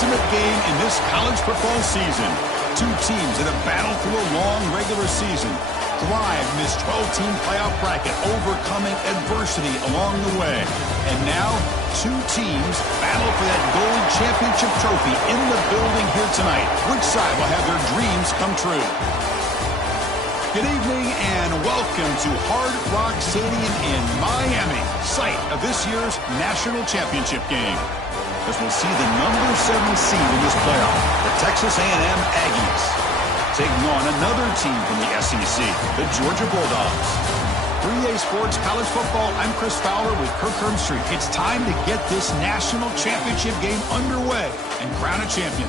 ultimate game in this college football season. Two teams that have battled through a long regular season, thrived in this 12-team playoff bracket, overcoming adversity along the way. And now, two teams battle for that gold championship trophy in the building here tonight. Which side will have their dreams come true? Good evening and welcome to Hard Rock Stadium in Miami, site of this year's national championship game. As we'll see the number 7 seed in this playoff, the Texas A&M Aggies, taking on another team from the SEC, the Georgia Bulldogs. 3A Sports College Football, I'm Chris Fowler with Kirk Hermstreet. It's time to get this national championship game underway and crown a champion.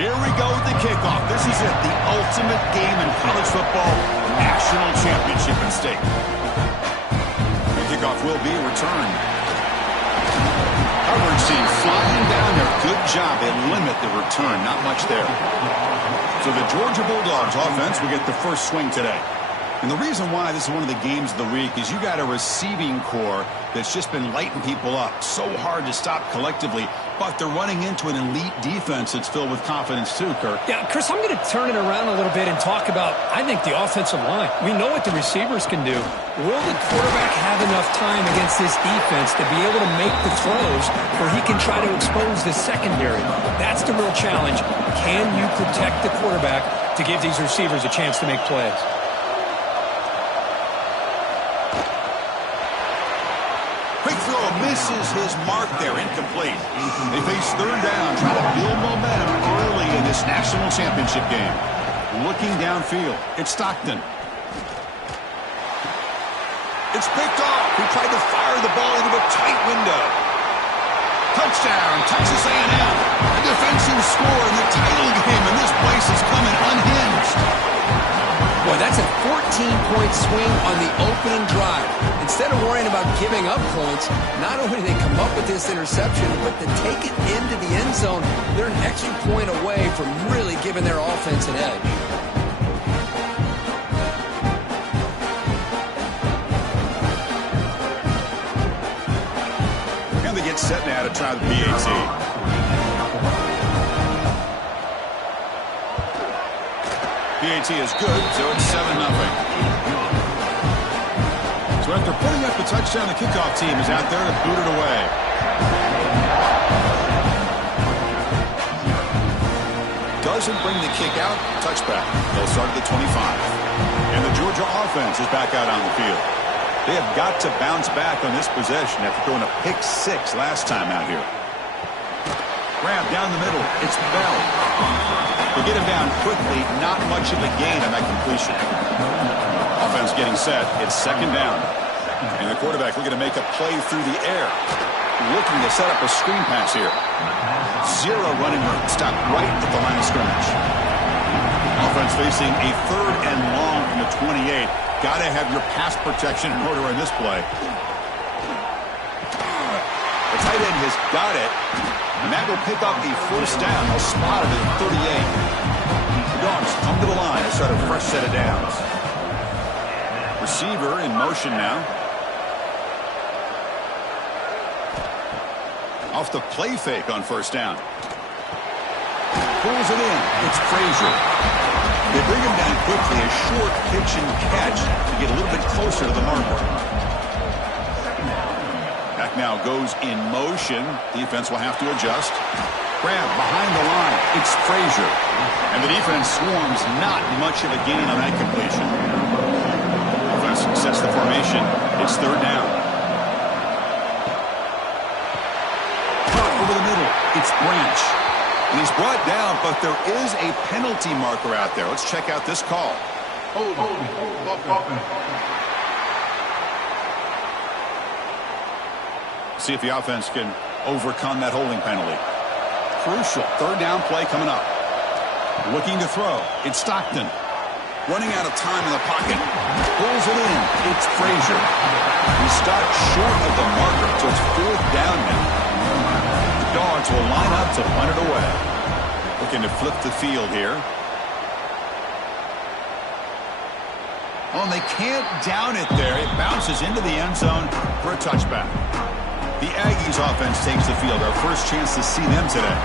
Here we go with the kickoff. This is it, the ultimate game in college football, national championship at stake. The kickoff will be a return. Coverage team flying down there. Good job. They limit the return. Not much there. So the Georgia Bulldogs offense will get the first swing today. And the reason why this is one of the games of the week is you got a receiving core that's just been lighting people up. So hard to stop collectively, but they're running into an elite defense that's filled with confidence too, Kirk. Yeah, Chris, I'm going to turn it around a little bit and talk about, I think, the offensive line. We know what the receivers can do. Will the quarterback have enough time against this defense to be able to make the throws where he can try to expose the secondary? That's the real challenge. Can you protect the quarterback to give these receivers a chance to make plays? Misses his mark there, incomplete. They face third down, trying to build momentum early in this national championship game. Looking downfield, it's Stockton. It's picked off. He tried to fire the ball into a tight window. Touchdown, Texas A&M. A defensive score in the title game, and this place is coming unhinged. Boy, that's a 14-point swing on the opening drive. Instead of worrying about giving up points, not only do they come up with this interception, but to take it into the end zone, they're an extra point away from really giving their offense an edge. And they get set now to try the PAT. PAT is good, so it's 7-0. So after putting up the touchdown, the kickoff team is out there to boot it away. Doesn't bring the kick out, touchback. They'll start at the 25. And the Georgia offense is back out on the field. They have got to bounce back on this possession after throwing a pick 6 last time out here. Grab down the middle. It's Bell. They get him down quickly. Not much of a gain on that completion. Offense getting set. It's second down. And the quarterback looking to make a play through the air. Looking to set up a screen pass here. Zero running room. Stop right at the line of scrimmage. Offense facing a third and long from the 28. Got to have your pass protection in order on this play. The tight end has got it. And that will pick up the first down. They'll spot it at 38. The Dogs come to the line and start a fresh set of downs. Receiver in motion now. Off the play fake on first down. Pulls it in. It's Frazier. They bring him down quickly. A short pitch and catch to get a little bit closer to the marker. Back now goes in motion. Defense will have to adjust. Grab behind the line. It's Frazier. And the defense swarms. Not much of a gain on that completion. Offense sets the formation. It's third down. Caught over the middle. It's Branch. And he's brought down, but there is a penalty marker out there. Let's check out this call. Hold. See if the offense can overcome that holding penalty. Crucial. Third down play coming up. Looking to throw. It's Stockton. Running out of time in the pocket. Pulls it in. It's Frazier. He stopped short of the marker, so it's fourth down now. The Dogs will line up to punt it away. looking to flip the field here. Oh, and they can't down it there. It bounces into the end zone for a touchback. The Aggies offense takes the field. Our first chance to see them today.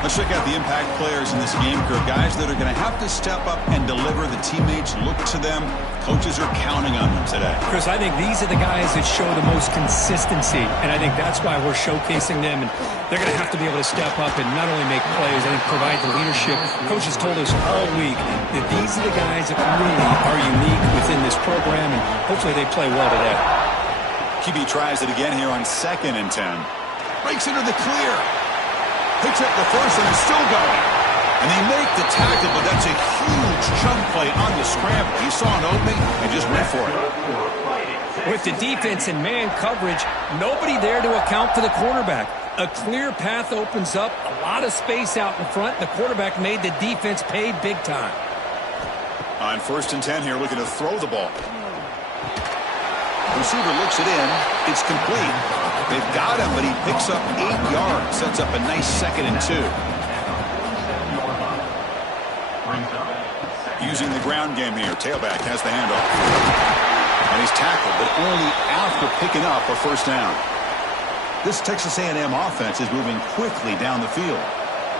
Let's check out the impact players in this game. Guys that are going to have to step up and deliver. The teammates look to them. Coaches are counting on them today. Chris, I think these are the guys that show the most consistency, and I think that's why we're showcasing them. And they're going to have to be able to step up and not only make plays, I think provide the leadership. Coaches told us all week that these are the guys that really are unique within this program, and hopefully they play well today. QB tries it again here on 2nd and 10. Breaks into the clear. Picks up the first and is still going. And they make the tackle, but that's a huge chunk play on the scramble. He saw an opening and just went for it. With the defense and man coverage, nobody there to account for the quarterback. A clear path opens up, a lot of space out in front. The quarterback made the defense pay big time. On 1st and 10 here, looking to throw the ball. Receiver looks it in. It's complete. They've got him, but he picks up 8 yards. Sets up a nice 2nd and 2. Using the ground game here. Tailback has the handoff. And he's tackled, but only after picking up a first down. This Texas A&M offense is moving quickly down the field.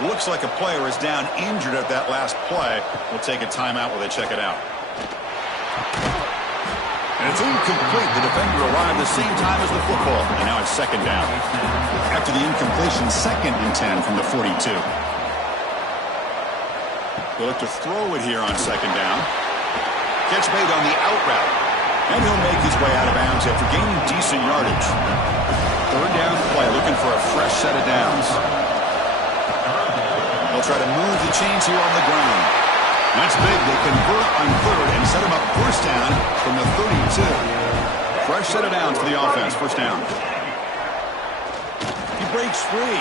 Looks like a player is down injured at that last play. We'll take a timeout while they check it out. And it's incomplete. The defender arrived the same time as the football. And now it's 2nd down. After the incompletion, 2nd and 10 from the 42. They'll look to throw it here on 2nd down. Catch made on the out route. And he'll make his way out of bounds after gaining decent yardage. 3rd down play, looking for a fresh set of downs. They'll try to move the chains here on the ground. That's big. They convert on 3rd and set him up 1st down from the 32. Fresh set of downs for the offense. 1st down. He breaks free.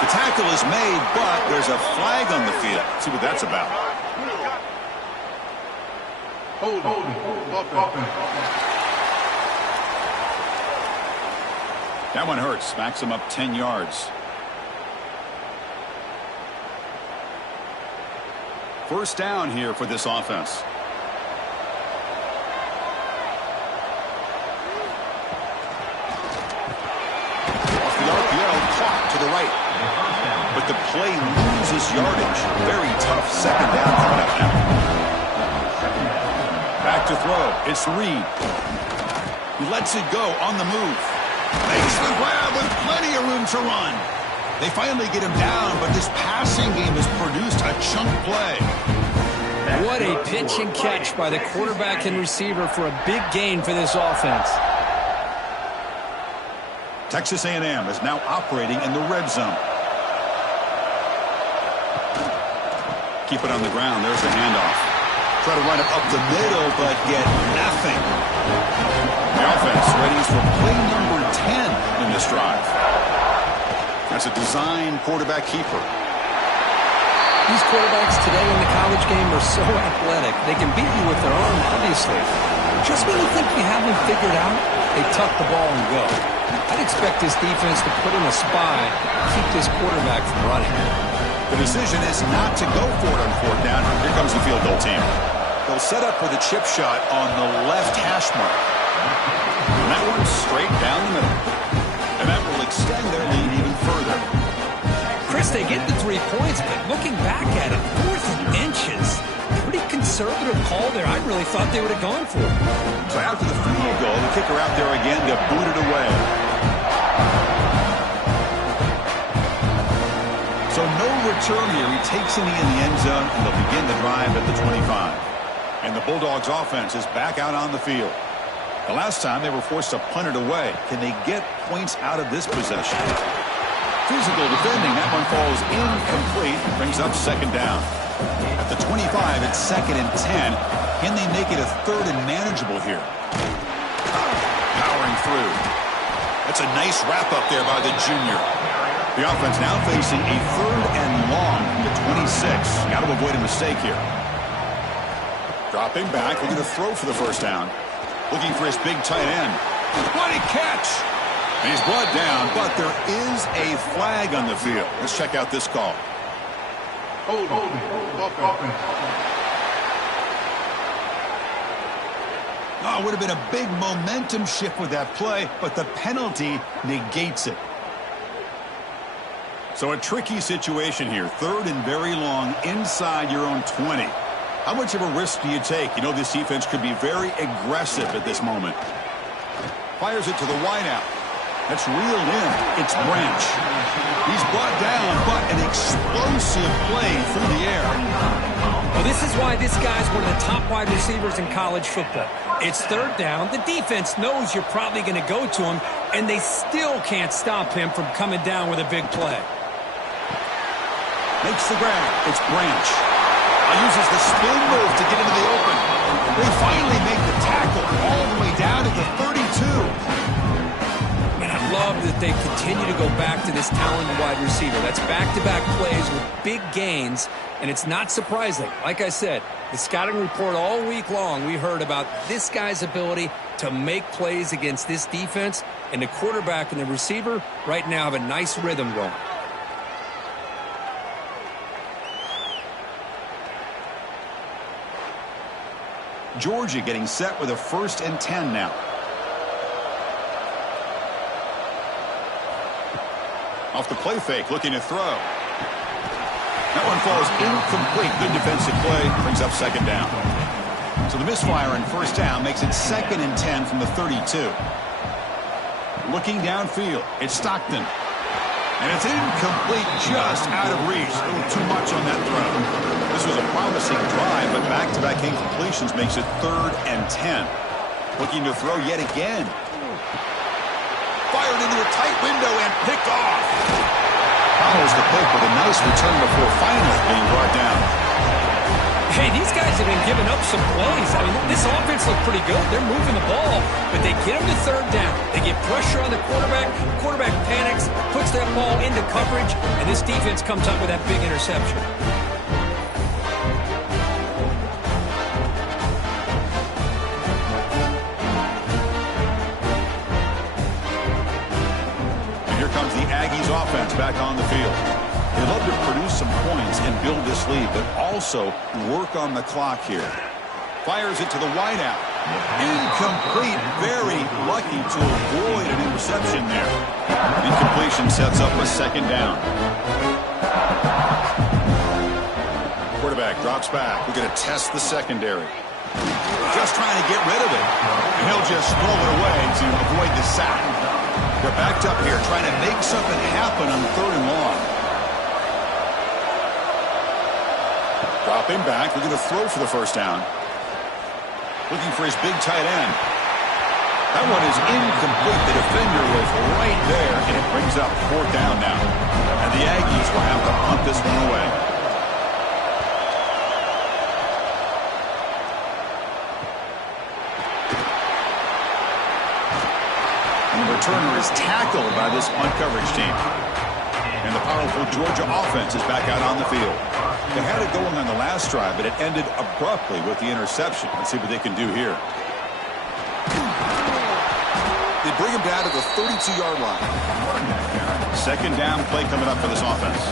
The tackle is made, but there's a flag on the field. Let's see what that's about. Hold. That one hurts. Smacks him up 10 yards. 1st down here for this offense. Off the RPO, caught to the right. But the play loses yardage. Very tough 2nd down coming up now. Back to throw. It's Reed. He lets it go on the move. Makes the grab with plenty of room to run. They finally get him down, but this passing game has produced a chunk play. What a pitch and catch by the quarterback and receiver for a big gain for this offense. Texas A&M is now operating in the red zone. Keep it on the ground. There's the handoff. Try to run it up the middle, but get nothing. The offense readies for play number 10 in this drive. That's a design quarterback keeper. These quarterbacks today in the college game are so athletic. They can beat you with their arm, obviously. Just when you think you have them figured out, they tuck the ball and go. I'd expect this defense to put in a spy, keep this quarterback from running. The decision is not to go for it on 4th down. Here comes the field goal team. They'll set up for the chip shot on the left hash mark. And that one's straight down the middle. And that will extend their lead even further. Chris, they get the 3 points, but looking back at it, 4th and inches. Pretty conservative call there. I really thought they would have gone for it. So after the field goal, the kicker out there again to boot it away. So no return here. He takes it in the end zone, and they'll begin the drive at the 25. And the Bulldogs offense is back out on the field. The last time they were forced to punt it away. Can they get points out of this possession? Physical defending. That one falls incomplete. Brings up 2nd down. At the 25, it's 2nd and 10. Can they make it a 3rd and manageable here? Powering through. That's a nice wrap up there by the junior. The offense now facing a 3rd and long to 26. Got to avoid a mistake here. Dropping back, looking to throw for the 1st down. Looking for his big tight end. What a catch! And he's brought down, but there is a flag on the field. Let's check out this call. Oh, it would have been a big momentum shift with that play, but the penalty negates it. So a tricky situation here. 3rd and very long inside your own 20. How much of a risk do you take? You know this defense could be very aggressive at this moment. Fires it to the wideout. That's reeled in. It's Branch. He's brought down, but an explosive play through the air. Well, this is why this guy's one of the top wide receivers in college football. It's 3rd down. The defense knows you're probably going to go to him, and they still can't stop him from coming down with a big play. Makes the grab. It's Branch. Uses the spin move to get into the open. They finally make the tackle all the way down at the 32. And I love that they continue to go back to this talented wide receiver. That's back-to-back plays with big gains, and it's not surprising. Like I said, the scouting report all week long, we heard about this guy's ability to make plays against this defense, and the quarterback and the receiver right now have a nice rhythm going. Georgia getting set with a 1st and 10 now. Off the play fake, looking to throw. That one falls incomplete. Good defensive play, brings up 2nd down. So the misfire on 1st down makes it 2nd and 10 from the 32. Looking downfield, it's Stockton. And it's incomplete, just out of reach. A little too much on that throw. This was a promising drive, but back-to-back incompletions makes it 3rd and 10. Looking to throw yet again. Fired into a tight window and picked off. Follows the pick with a nice return before finally being brought down. Hey, these guys have been giving up some plays. I mean, this offense looked pretty good. They're moving the ball, but they get them to 3rd down. They get pressure on the quarterback. Quarterback panics, puts that ball into coverage, and this defense comes up with that big interception. And here comes the Aggies offense back on the field. They love to produce some points and build this lead, but also work on the clock here. Fires it to the wideout. Incomplete. Very lucky to avoid an interception there. Incompletion sets up a 2nd down. Quarterback drops back. We're going to test the secondary. Just trying to get rid of it. And he'll just throw it away to avoid the sack. They're backed up here trying to make something happen on 3rd and long. Dropping back, we're going to throw for the 1st down. Looking for his big tight end. That one is incomplete. The defender was right there, and it brings up 4th down now. And the Aggies will have to punt this one away. And the returner is tackled by this punt coverage team. And the powerful Georgia offense is back out on the field. They had it going on the last drive, but it ended abruptly with the interception. Let's see what they can do here. They bring him down to the 32-yard line. 2nd down play coming up for this offense.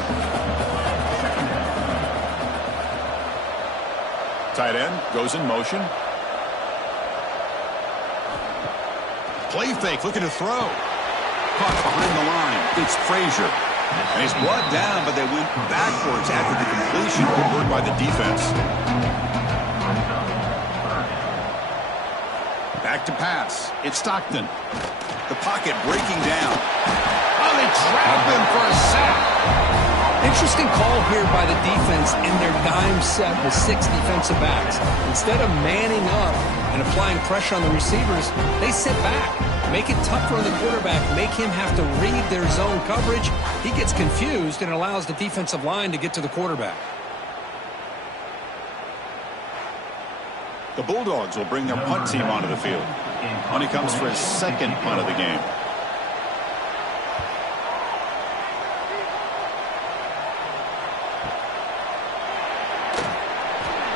Tight end goes in motion. Play fake, looking to throw. Caught behind the line. It's Frazier. And he's brought down, but they went backwards after the completion, overheard by the defense. Back to pass. It's Stockton. The pocket breaking down. Oh, they trap him for a sack. Interesting call here by the defense in their dime set with 6 defensive backs. Instead of manning up and applying pressure on the receivers, they sit back. Make it tougher on the quarterback. Make him have to read their zone coverage. He gets confused and allows the defensive line to get to the quarterback. The Bulldogs will bring their punt team onto the field. Money comes for his 2nd punt of the game.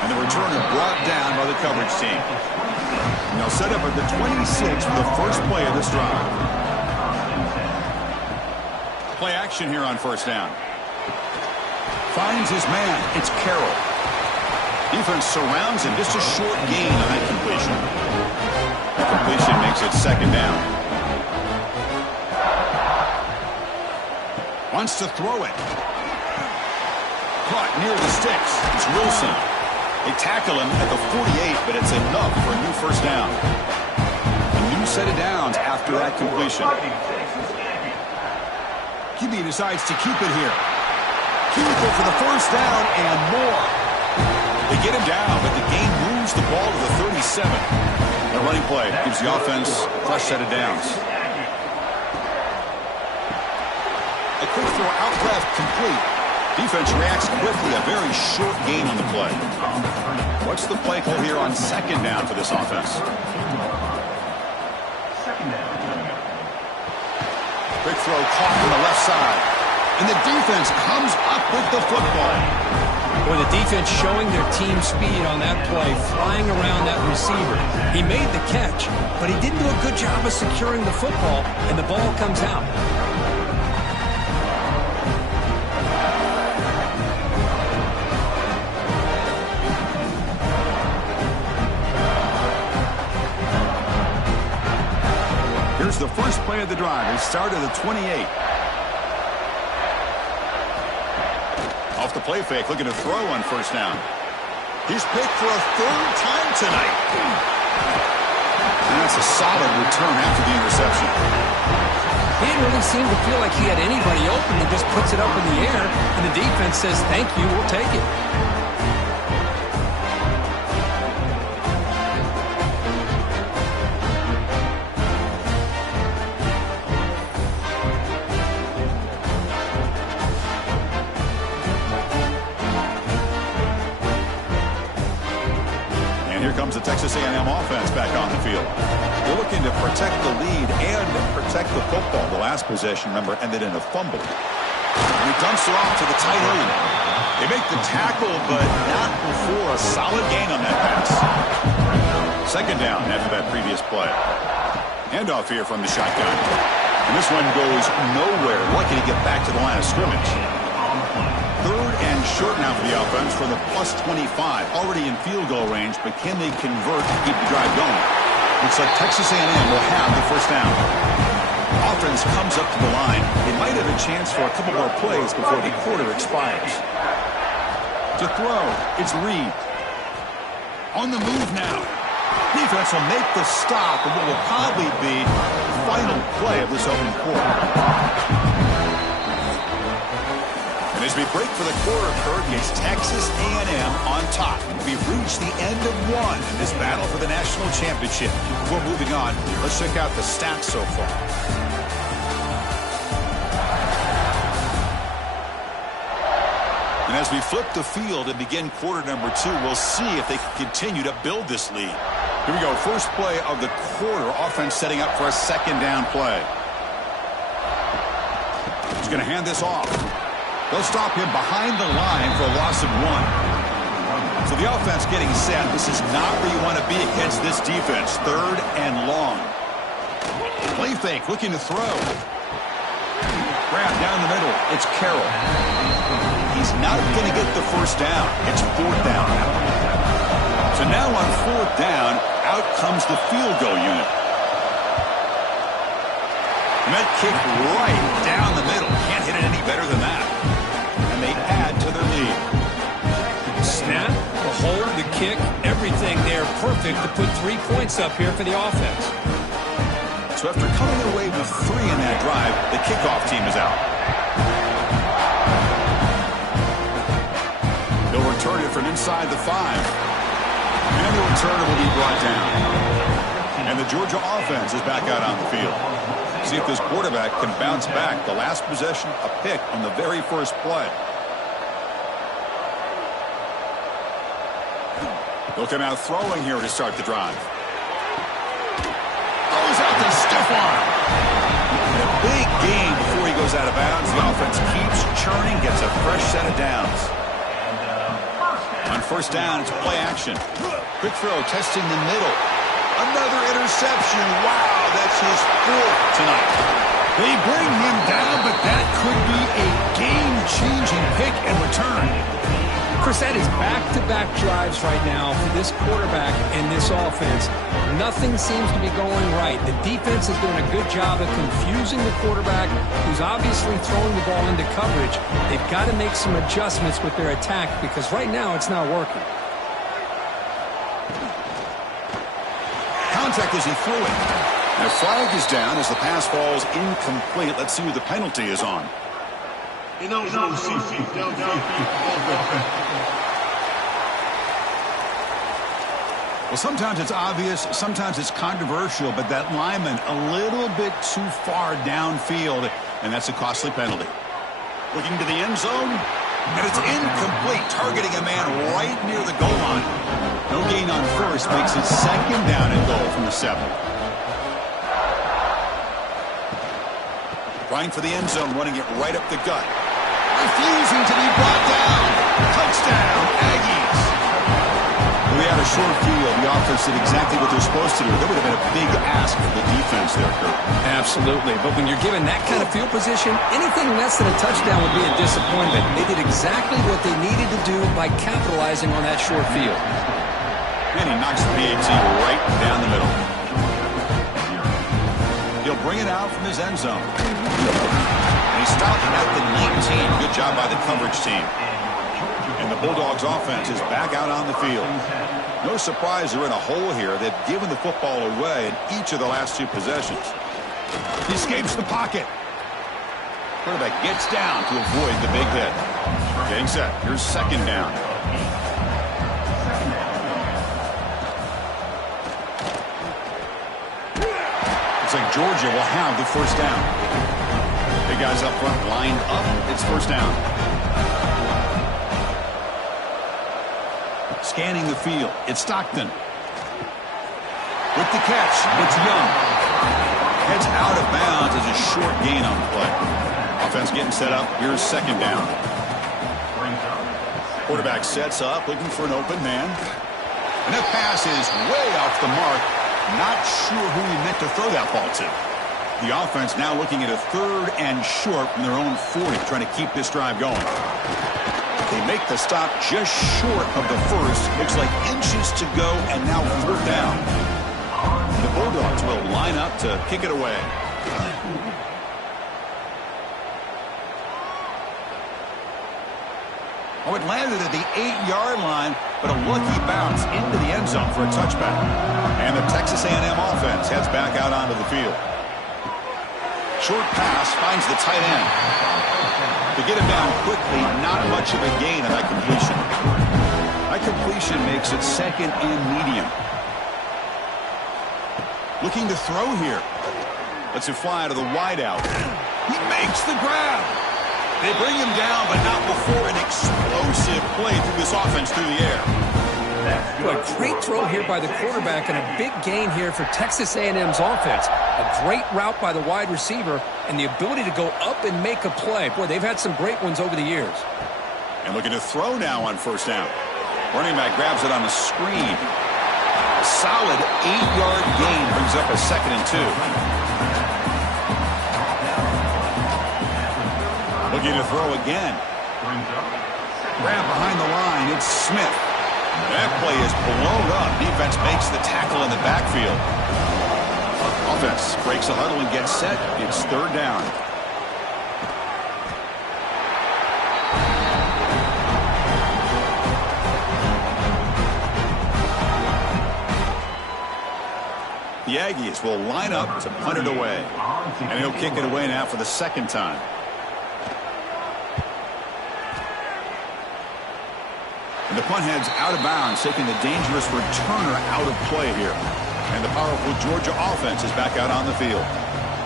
And the returner brought down by the coverage team. And they'll set up at the 26 for the first play of this drive. Play action here on 1st down. Finds his man. It's Carroll. Defense surrounds him. Just a short gain on that completion. The completion makes it second down. Wants to throw it. Caught near the sticks. It's Wilson. They tackle him at the 48, but it's enough for a new first down. A new set of downs after that completion. QB decides to keep it here. Keeper for the first down and more. They get him down, but the gain moves the ball to the 37. The running play gives the offense a fresh set of downs. A quick throw out left, complete. Defense reacts quickly, a very short gain on the play. What's the play call here on second down for this offense? Quick throw caught on the left side. And the defense comes up with the football. Boy, the defense showing their team speed on that play, flying around that receiver. He made the catch, but he didn't do a good job of securing the football, and the ball comes out. Here's the first play of the drive. They start at the 28. Off the play fake, looking to throw on first down. He's picked for a third time tonight. And that's a solid return after the interception. He didn't really seem to feel like he had anybody open and just puts it up in the air, and the defense says, thank you, we'll take it. Comes the Texas A&M offense back on the field. They're looking to protect the lead and protect the football. The last possession, remember, ended in a fumble. And he dumps it off to the tight end. They make the tackle, but not before a solid gain on that pass. Second down after that previous play. Handoff here from the shotgun. And this one goes nowhere. Lucky to get back to the line of scrimmage. Third and short now for the offense for the plus 25. Already in field goal range, but can they convert to keep the drive going? Looks like Texas A&M will have the first down. Offense comes up to the line. They might have a chance for a couple more plays before the quarter expires. To throw, it's Reed. On the move now. Defense will make the stop of what will probably be the final play of this opening quarter. As we break for the quarter, Kurt, it's Texas A&M on top. We've reached the end of one in this battle for the national championship. Before moving on, let's check out the stats so far. And as we flip the field and begin quarter number 2, we'll see if they can continue to build this lead. Here we go. First play of the quarter. Offense setting up for a second down play. He's going to hand this off. They'll stop him behind the line for a loss of 1. So the offense getting set. This is not where you want to be against this defense. Third and long. Play fake, looking to throw. Grab down the middle. It's Carroll. He's not going to get the first down. It's fourth down. So now on fourth down, out comes the field goal unit. Met kick right down the middle. Can't hit it any better than that. And they add to their lead. Snap, the hold, the kick, everything there perfect to put 3 points up here for the offense. So after coming away with 3 in that drive, the kickoff team is out. They'll return it from inside the 5. And the returner will be brought down. And the Georgia offense is back out on the field. See if this quarterback can bounce back. The last possession, a pick on the very first play. They'll come out throwing here to start the drive. Throws out the stiff arm. And a big gain before he goes out of bounds. The offense keeps churning, gets a fresh set of downs. On first down, it's play action. Quick throw, testing the middle. Another interception. Wow, that's his 4th tonight. They bring him down, but that could be a game-changing pick and return. Chris, that is back-to-back drives right now for this quarterback and this offense. Nothing seems to be going right. The defense is doing a good job of confusing the quarterback, who's obviously throwing the ball into coverage. They've got to make some adjustments with their attack because right now it's not working. Contact as he threw it. And a flag is down as the pass falls incomplete. Let's see who the penalty is on. Well, sometimes it's obvious, sometimes it's controversial, but that lineman a little bit too far downfield, and that's a costly penalty. Looking to the end zone, and it's incomplete, targeting a man right near the goal line. No gain on first, makes it 2nd down and goal from the 7. Trying for the end zone, running it right up the gut. Refusing to be brought down. Touchdown, Aggies. Well, they had a short field. The offense did exactly what they're supposed to do. That would have been a big ask for the defense there, Kurt. Absolutely. But when you're given that kind of field position, anything less than a touchdown would be a disappointment. They did exactly what they needed to do by capitalizing on that short field. And he knocks the PAT right down the middle. He'll bring it out from his end zone. And he stopped at the 19. Good job by the coverage team. And the Bulldogs offense is back out on the field. No surprise they're in a hole here. They've given the football away in each of the last 2 possessions. He escapes the pocket. Quarterback gets down to avoid the big hit. Getting set. Here's 2nd down. Looks like Georgia will have the 1st down. Big guys up front lined up. It's 1st down. Scanning the field. It's Stockton. With the catch, it's Young. Heads out of bounds as a short gain on the play. Offense getting set up. Here's 2nd down. Quarterback sets up, looking for an open man. And that pass is way off the mark. Not sure who he meant to throw that ball to. The offense now looking at a 3rd and short from their own 40, trying to keep this drive going. They make the stop just short of the 1st. Looks like inches to go, and now 4th down. The Bulldogs will line up to kick it away. Oh, it landed at the 8-yard line, but a lucky bounce into the end zone for a touchback. And the Texas A&M offense heads back out onto the field. Short pass finds the tight end. To get him down quickly, not much of a gain on that completion. That completion makes it 2nd and medium. Looking to throw here. Lets it fly to the wideout. He makes the grab. They bring him down, but not before an explosive play through this offense through the air. Well, a great throw here by the quarterback and a big gain here for Texas A&M's offense. A great route by the wide receiver and the ability to go up and make a play. Boy, they've had some great ones over the years. And looking to throw now on 1st down. Running back grabs it on the screen. A solid 8-yard gain brings up a 2nd and 2. Looking to throw again. Grab behind the line. It's Smith. That play is blown up. Defense makes the tackle in the backfield. Offense breaks the huddle and gets set. It's 3rd down. The Aggies will line up to punt it away. And he'll kick it away now for the 2nd time. And the punt heads out of bounds, taking the dangerous returner out of play here. And the powerful Georgia offense is back out on the field.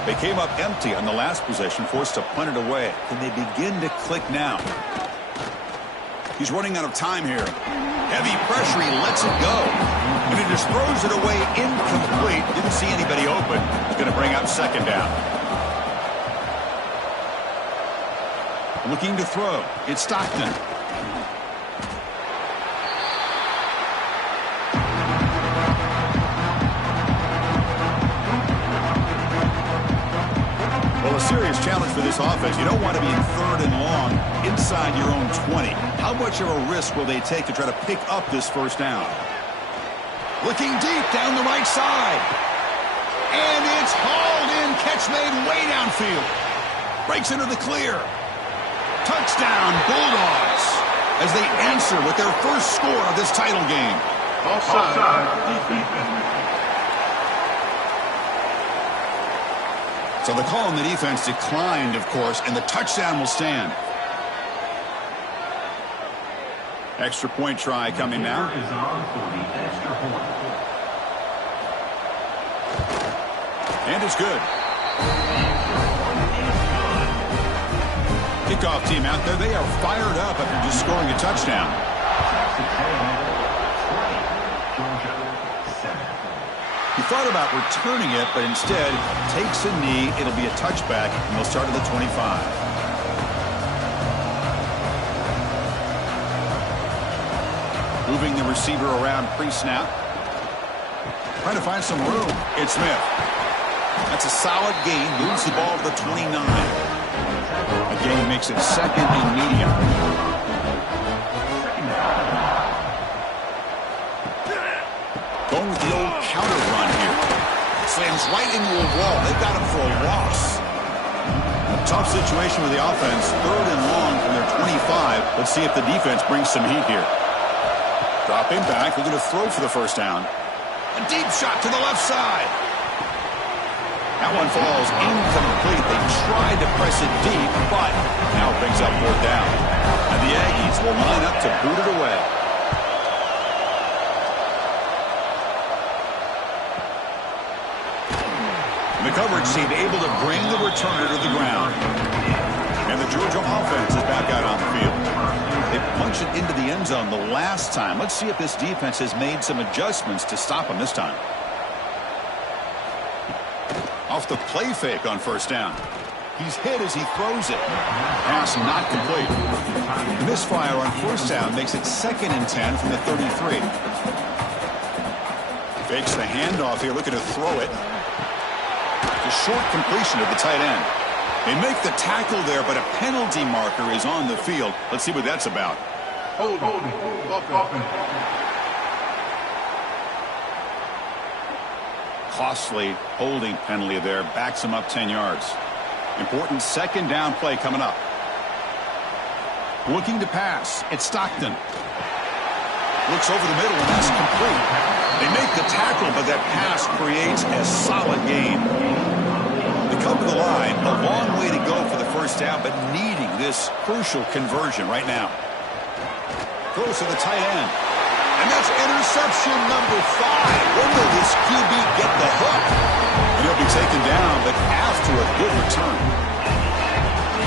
They came up empty on the last possession, forced to punt it away. Can they begin to click now? He's running out of time here. Heavy pressure, he lets it go. And he just throws it away incomplete. Didn't see anybody open. He's going to bring up 2nd down. Looking to throw. It's Stockton. for this offense. You don't want to be in 3rd and long inside your own 20. How much of a risk will they take to try to pick up this first down? Looking deep down the right side. And it's hauled in. Catch made way downfield. Breaks into the clear. Touchdown, Bulldogs, as they answer with their first score of this title game. Offside. So the call on the defense declined, of course, and the touchdown will stand. Extra point try coming now. And it's good. Kickoff team out there. They are fired up after just scoring a touchdown. He thought about returning it, but instead takes a knee. It'll be a touchback, and they'll start at the 25. Moving the receiver around pre-snap. Trying to find some room. It's Smith. That's a solid gain. Moves the ball to the 29. A gain makes it 2nd and medium. Going with the old counter run here. Slams right into a wall. They've got him for a loss. A tough situation with the offense. 3rd and long from their 25. Let's see if the defense brings some heat here. Dropping back. They're going to throw for the first down. A deep shot to the left side. That one falls incomplete. They tried to press it deep, but now it brings up 4th down. And the Aggies will line up to boot it away. The coverage seemed able to bring the returner to the ground. And the Georgia offense is back out on the field. They punched it into the end zone the last time. Let's see if this defense has made some adjustments to stop them this time. Off the play fake on first down. He's hit as he throws it. Pass not complete. Misfire on first down makes it 2nd and 10 from the 33. Fakes the handoff here, looking to throw it. A short completion of the tight end. They make the tackle there, but a penalty marker is on the field. Let's see what that's about. Hold. Costly holding penalty there. Backs him up 10 yards. Important 2nd down play coming up. Looking to pass. It's Stockton. Looks over the middle, and that's complete. They make the tackle, but that pass creates a solid gain. They come to the line. A long way to go for the first down, but needing this crucial conversion right now. Throws to the tight end. And that's interception number 5. When will this QB get the hook? And he'll be taken down, but after a good return.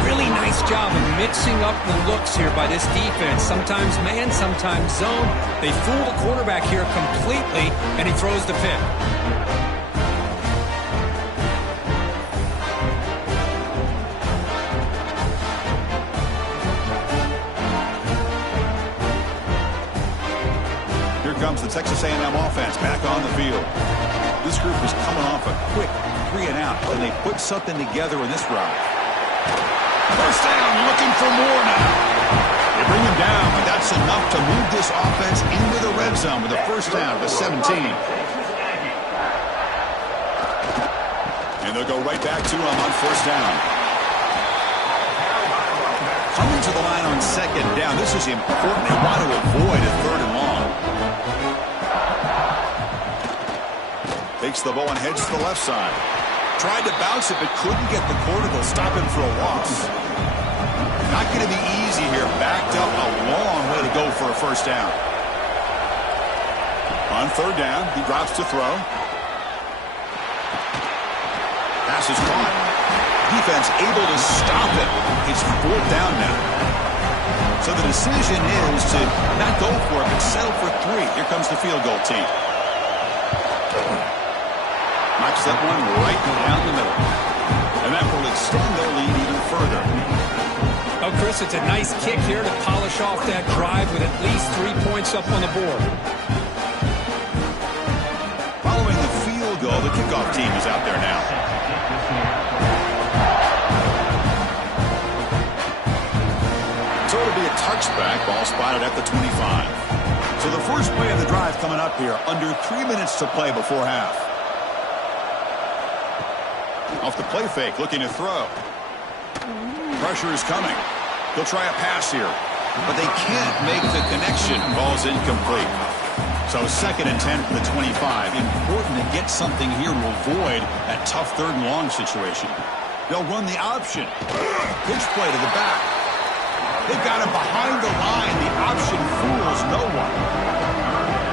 Really nice job of mixing up the looks here by this defense. Sometimes man, sometimes zone. They fool the quarterback here completely, and he throws the pick. Here comes the Texas A&M offense back on the field. This group is coming off a quick 3 and out, and they put something together in this drive. First down, looking for more now. They bring him down, but that's enough to move this offense into the red zone with a first down to 17. And they'll go right back to him on first down. Coming to the line on 2nd down. This is important. They want to avoid a 3rd and long. Takes the ball and heads to the left side. Tried to bounce it, but couldn't get the corner. They'll stop him for a loss. Not going to be easy here. Backed up a long way to go for a first down. On 3rd down, he drops to throw. Pass is caught. Defense able to stop it. It's 4th down now. So the decision is to not go for it, but settle for 3. Here comes the field goal team. Knocks that one right down the middle. And that will extend their lead even further. Oh, Chris, it's a nice kick here to polish off that drive with at least 3 points up on the board. Following the field goal, the kickoff team is out there now. checks back. Ball spotted at the 25. So the first play of the drive coming up here. Under 3 minutes to play before half. Off the play fake, looking to throw. Pressure is coming. He'll try a pass here, but they can't make the connection. Ball's incomplete. So 2nd and 10 from the 25. Important to get something here to avoid that tough 3rd and long situation. They'll run the option. Pitch play to the back. They've got him behind the line. The option fools no one.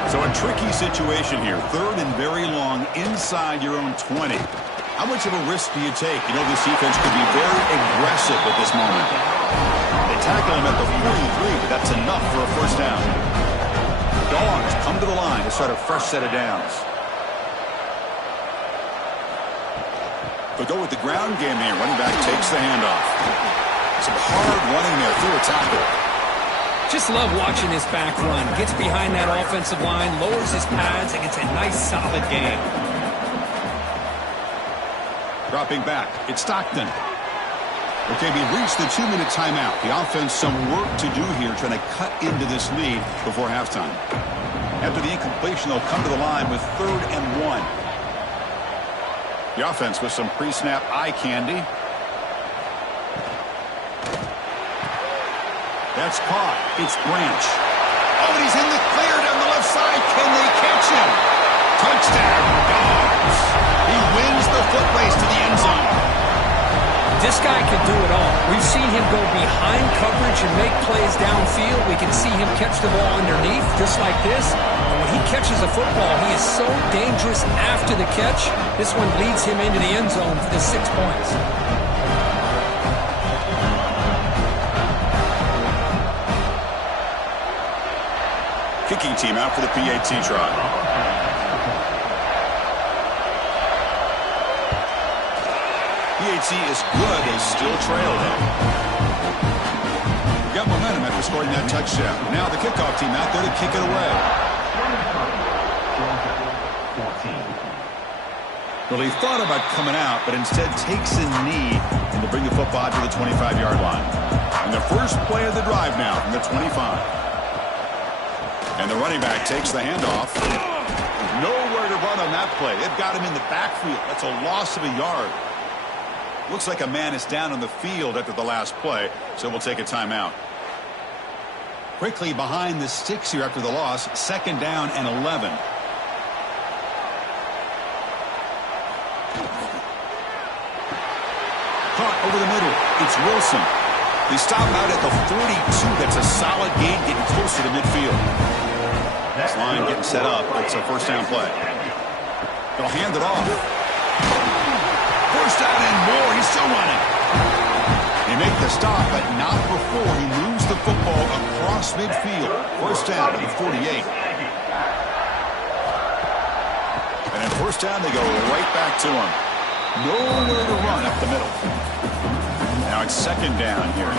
So a tricky situation here. 3rd and very long inside your own 20. How much of a risk do you take? You know, this defense could be very aggressive at this moment. They tackle him at the 43, but that's enough for a first down. Dogs come to the line to start a fresh set of downs. They'll go with the ground game here. Running back takes the handoff. Some hard running there through a tackle. Just love watching this back run. Gets behind that offensive line, lowers his pads, and gets a nice solid gain. Dropping back, it's Stockton. Okay, we reached the 2-minute timeout. The offense some work to do here trying to cut into this lead before halftime. After the incompletion, they'll come to the line with 3rd and 1. The offense with some pre-snap eye candy. That's caught. It's Branch. Oh, and he's in the clear down the left side. Can they catch him? Touchdown, Dogs. He wins the foot race to the end zone. This guy can do it all. We've seen him go behind coverage and make plays downfield. We can see him catch the ball underneath, just like this. And when he catches a football, he is so dangerous after the catch. This one leads him into the end zone for the 6 points. Kicking team out for the PAT try. PAT is good. They still trail him. Got momentum after scoring that touchdown. Now the kickoff team out there to kick it away. Well, he thought about coming out, but instead takes a knee and to bring the football to the 25-yard line. And the first play of the drive now from the 25. And the running back takes the handoff. Nowhere to run on that play. They've got him in the backfield. That's a loss of a yard. Looks like a man is down on the field after the last play, so we'll take a timeout. Quickly behind the sticks here after the loss. 2nd down and 11. Caught over the middle. It's Wilson. They stop out at the 42. That's a solid gain, getting closer to midfield. This line getting set up. It's a first down play. They'll hand it off. First down and more. He's still running. They make the stop, but not before he moves the football across midfield. First down at the 48. And at first down, they go right back to him. Nowhere to run up the middle. Now it's 2nd down here.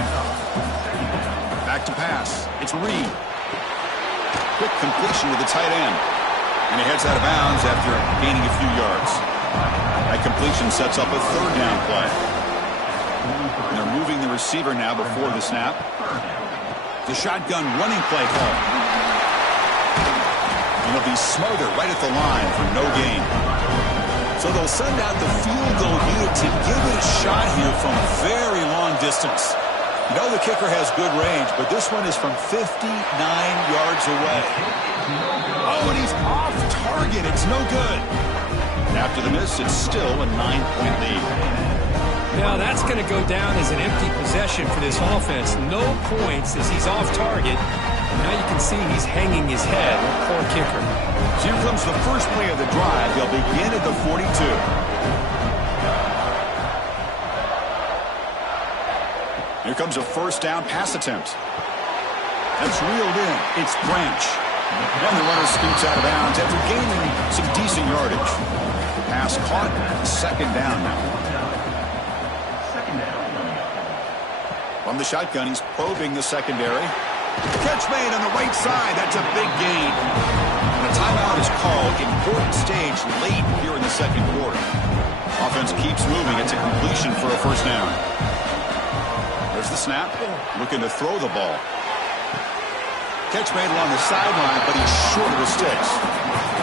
Back to pass. It's Reed. Quick completion to the tight end. And he heads out of bounds after gaining a few yards. That completion sets up a 3rd down play. And they're moving the receiver now before the snap. The shotgun running play call. And he'll be smothered right at the line for no gain. So they'll send out the field goal unit to give it a shot here from very long distance. You know the kicker has good range, but this one is from 59 yards away. Oh, and he's off target. It's no good. And after the miss, it's still a 9-point lead. Now that's going to go down as an empty possession for this offense. No points as he's off target. Now you can see he's hanging his head. Poor kicker. So here comes the first play of the drive. They'll begin at the 42. Here comes a first down pass attempt. That's reeled in. It's Branch. And the runner scoots out of bounds after gaining some decent yardage. Pass caught. 2nd down now. From the shotgun, he's probing the secondary. Catch made on the right side. That's a big gain. And a timeout is called. Important stage late here in the 2nd quarter. Offense keeps moving. It's a completion for a first down. There's the snap. Looking to throw the ball. Catch made along the sideline, but he's short of the sticks.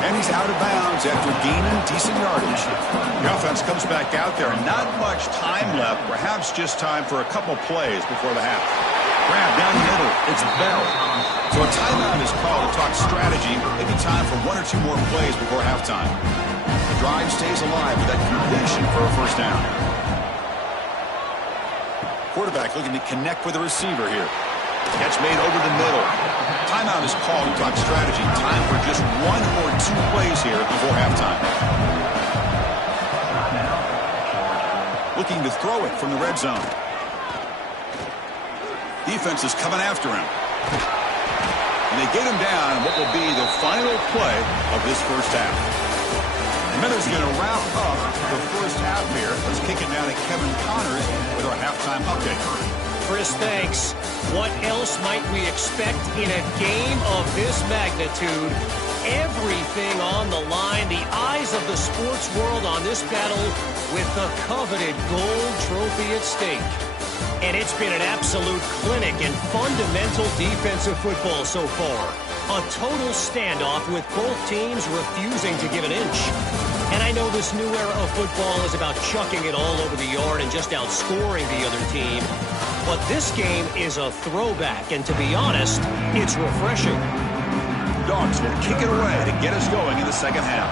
And he's out of bounds after gaining decent yardage. The offense comes back out there, and not much time left, perhaps just time for a couple plays before the half. Grab down the middle. It's Bell. So a timeout is called to talk strategy. Maybe time for one or two more plays before halftime. The drive stays alive with that completion for a first down. Quarterback looking to connect with the receiver here. Catch made over the middle. Timeout is called to talk strategy. Time for just one or two plays here before halftime. Looking to throw it from the red zone. Defense is coming after him. And they get him down in what will be the final play of this first half. The Miners are going to wrap up the first half here. Let's kick it down to Kevin Connors with our halftime update. Chris, thanks. What else might we expect in a game of this magnitude? Everything on the line. The eyes of the sports world on this battle with the coveted gold trophy at stake. And it's been an absolute clinic in fundamental defensive football so far. A total standoff with both teams refusing to give an inch. And I know this new era of football is about chucking it all over the yard and just outscoring the other team. But this game is a throwback, and to be honest, it's refreshing. Dogs will kick it away to get us going in the second half.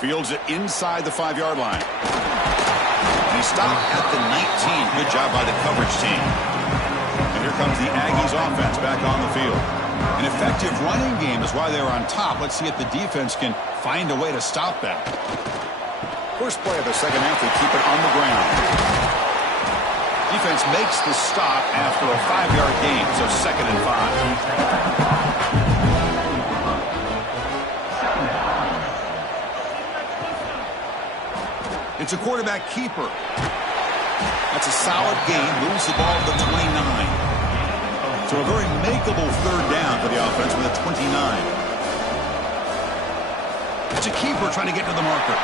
Fields it inside the 5-yard line. And he stopped at the 19. Good job by the coverage team. And here comes the Aggies offense back on the field. An effective running game is why they were on top. Let's see if the defense can find a way to stop that. First play of the second half, they keep it on the ground. Defense makes the stop after a 5-yard gain, so 2nd and 5. It's a quarterback keeper. That's a solid gain. Moves the ball to the 29. So a very makeable third down for the offense with a 29. It's a keeper trying to get to the marker.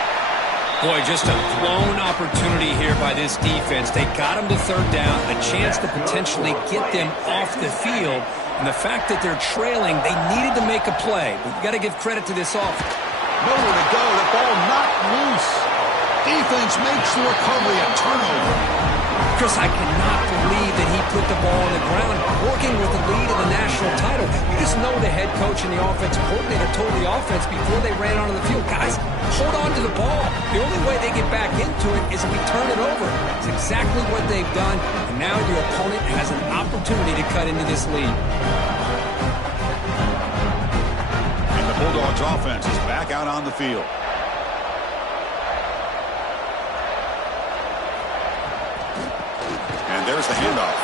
Boy, just a blown opportunity here by this defense. They got him to third down, a chance to potentially get them off the field. And the fact that they're trailing, they needed to make a play. But you got to give credit to this offense. Nowhere to go. The ball knocked loose. Defense makes the recovery a turnover. Chris, I cannot believe that he put the ball on the ground working with the lead in the national title. You just know the head coach and the offensive coordinator told the offense before they ran onto the field, guys, hold on to the ball. The only way they get back into it is if we turn it over. It's exactly what they've done, and now your opponent has an opportunity to cut into this lead. And the Bulldogs offense is back out on the field. And there's the handoff.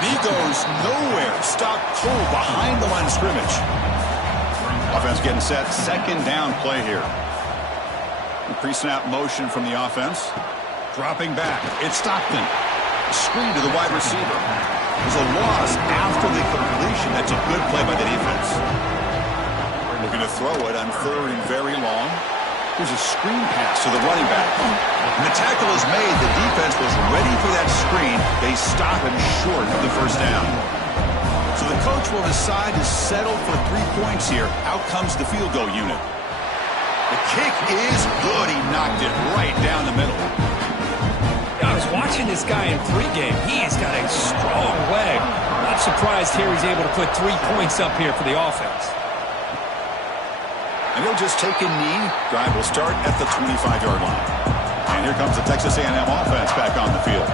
And he goes nowhere. Stop cold behind the line of scrimmage. Offense getting set. 2nd down play here. Pre-snap motion from the offense. Dropping back. It's Stockton. Screen to the wide receiver. There's a loss after the completion. That's a good play by the defense. Looking to throw it on 3rd and very long. There's a screen pass to the running back. And the tackle is made. The defense was ready for that screen. They stop him short of the first down. So the coach will decide to settle for 3 points here. Out comes the field goal unit. The kick is good. He knocked it right down the middle. I was watching this guy in pregame. He's got a strong leg. Not surprised here he's able to put 3 points up here for the offense. And he'll just take a knee. Drive will start at the 25-yard line. And here comes the Texas A&M offense back on the field.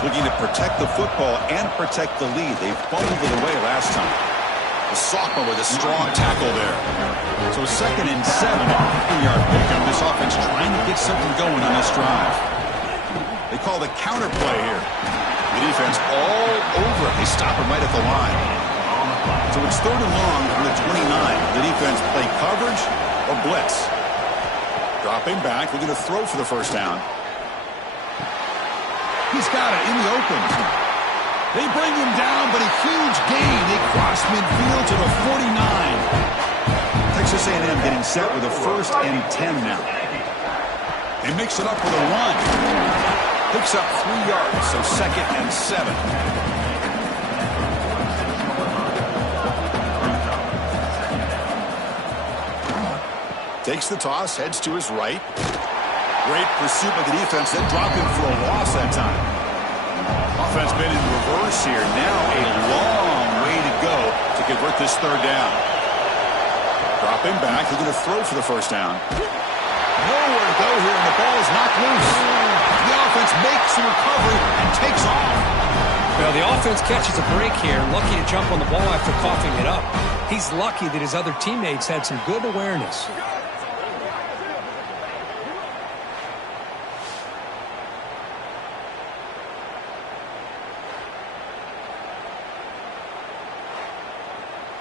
Looking to protect the football and protect the lead. They fumbled it away last time. The sophomore with a strong tackle there. So 2nd and 7 at the 15-yard pickup. This offense trying to get something going on this drive. They call the counter play here. The defense all over it. They stop him right at the line. So it's 3rd and long from the 29. The defense play coverage or blitz. Dropping back, looking to throw for the first down. He's got it in the open. They bring him down, but a huge gain. They cross midfield to the 49. Texas A&M getting set with a 1st and 10 now. They mix it up with a run. Picks up 3 yards, so 2nd and 7. Takes the toss, heads to his right. Great pursuit by the defense, then dropping for a loss that time. Offense been in reverse here. Now a long way to go to convert this 3rd down. Dropping back, looking to throw for the 1st down. Nowhere to go here, and the ball is knocked loose. The offense makes the recovery and takes off. Well, the offense catches a break here, lucky to jump on the ball after coughing it up. He's lucky that his other teammates had some good awareness.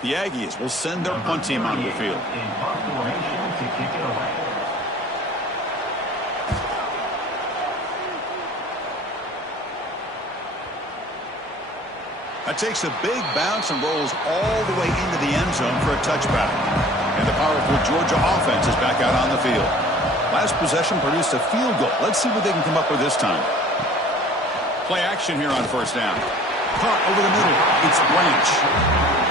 The Aggies will send their punt team onto the field. That takes a big bounce and rolls all the way into the end zone for a touchback. And the powerful Georgia offense is back out on the field. Last possession produced a field goal. Let's see what they can come up with this time. Play action here on 1st down. Punt over the middle. It's Branch.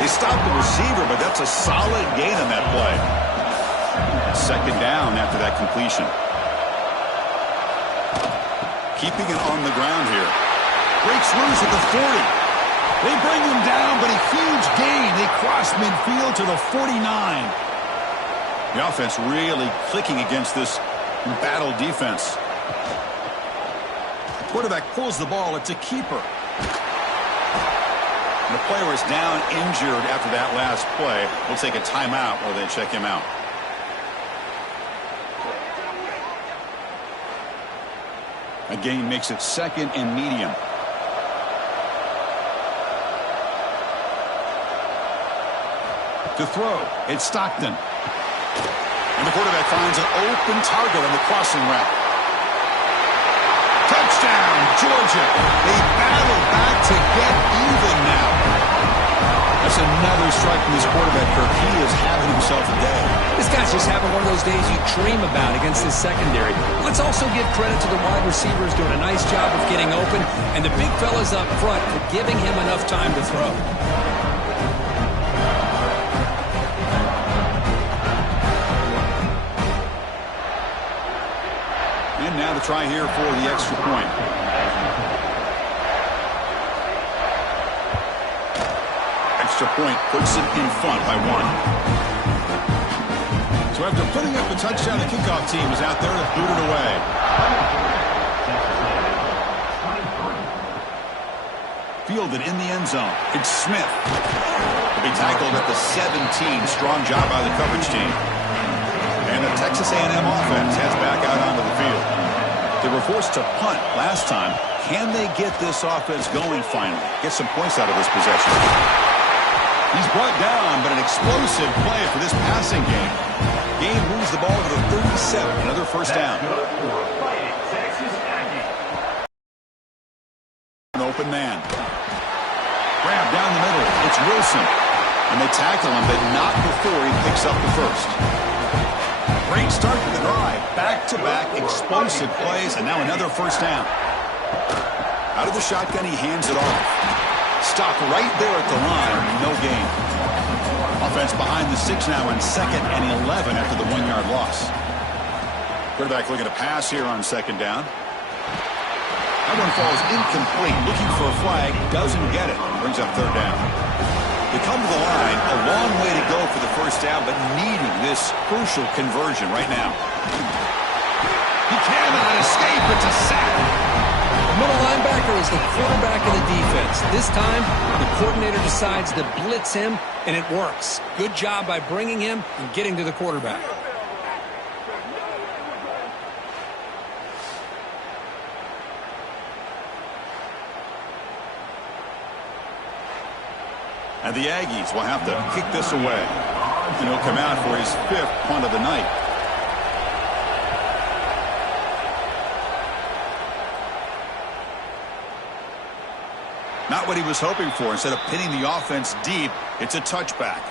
They stopped the receiver, but that's a solid gain on that play. 2nd down after that completion. Keeping it on the ground here. Breaks loose at the 40. They bring him down, but a huge gain. They cross midfield to the 49. The offense really clicking against this battle defense. The quarterback pulls the ball. It's a keeper. And the player is down injured after that last play. We'll take a timeout while they check him out. A gain makes it 2nd and medium. To throw, it's Stockton. And the quarterback finds an open target on the crossing route. Touchdown, Georgia. They battle back to get even now. That's another strike from his quarterback, Kirk. He is having himself a day. This guy's just having one of those days you dream about against this secondary. Let's also give credit to the wide receivers doing a nice job of getting open, and the big fellas up front for giving him enough time to throw. And now to try here for the extra point. Extra point puts it in front by 1. So after putting up a touchdown, the kickoff team is out there to boot it away. Fielded in the end zone. It's Smith. He'll be tackled at the 17. Strong job by the coverage team. And the Texas A&M offense heads back out onto the field. They were forced to punt last time. Can they get this offense going finally? Get some points out of this possession. He's brought down, but an explosive play for this passing game. Game moves the ball to the 37. Another 1st down. An open man. Grab down the middle. It's Wilson. And they tackle him, but not before he picks up the 1st. Great start to the drive. Back-to-back explosive plays, and now another 1st down. Out of the shotgun, he hands it off. Stopped right there at the line. No gain. Offense behind the 6 now in 2nd and 11 after the 1-yard loss. Quarterback looking to pass here on 2nd down. That one falls incomplete. Looking for a flag. Doesn't get it. Brings up 3rd down. They come to the line, a long way to go for the 1st down, but needing this crucial conversion right now. He cannot escape. It's a sack. The middle linebacker is the quarterback of the defense. This time, the coordinator decides to blitz him, and it works. Good job by bringing him and getting to the quarterback. And the Aggies will have to kick this away. And he'll come out for his 5th punt of the night. Not what he was hoping for. Instead of pinning the offense deep, it's a touchback.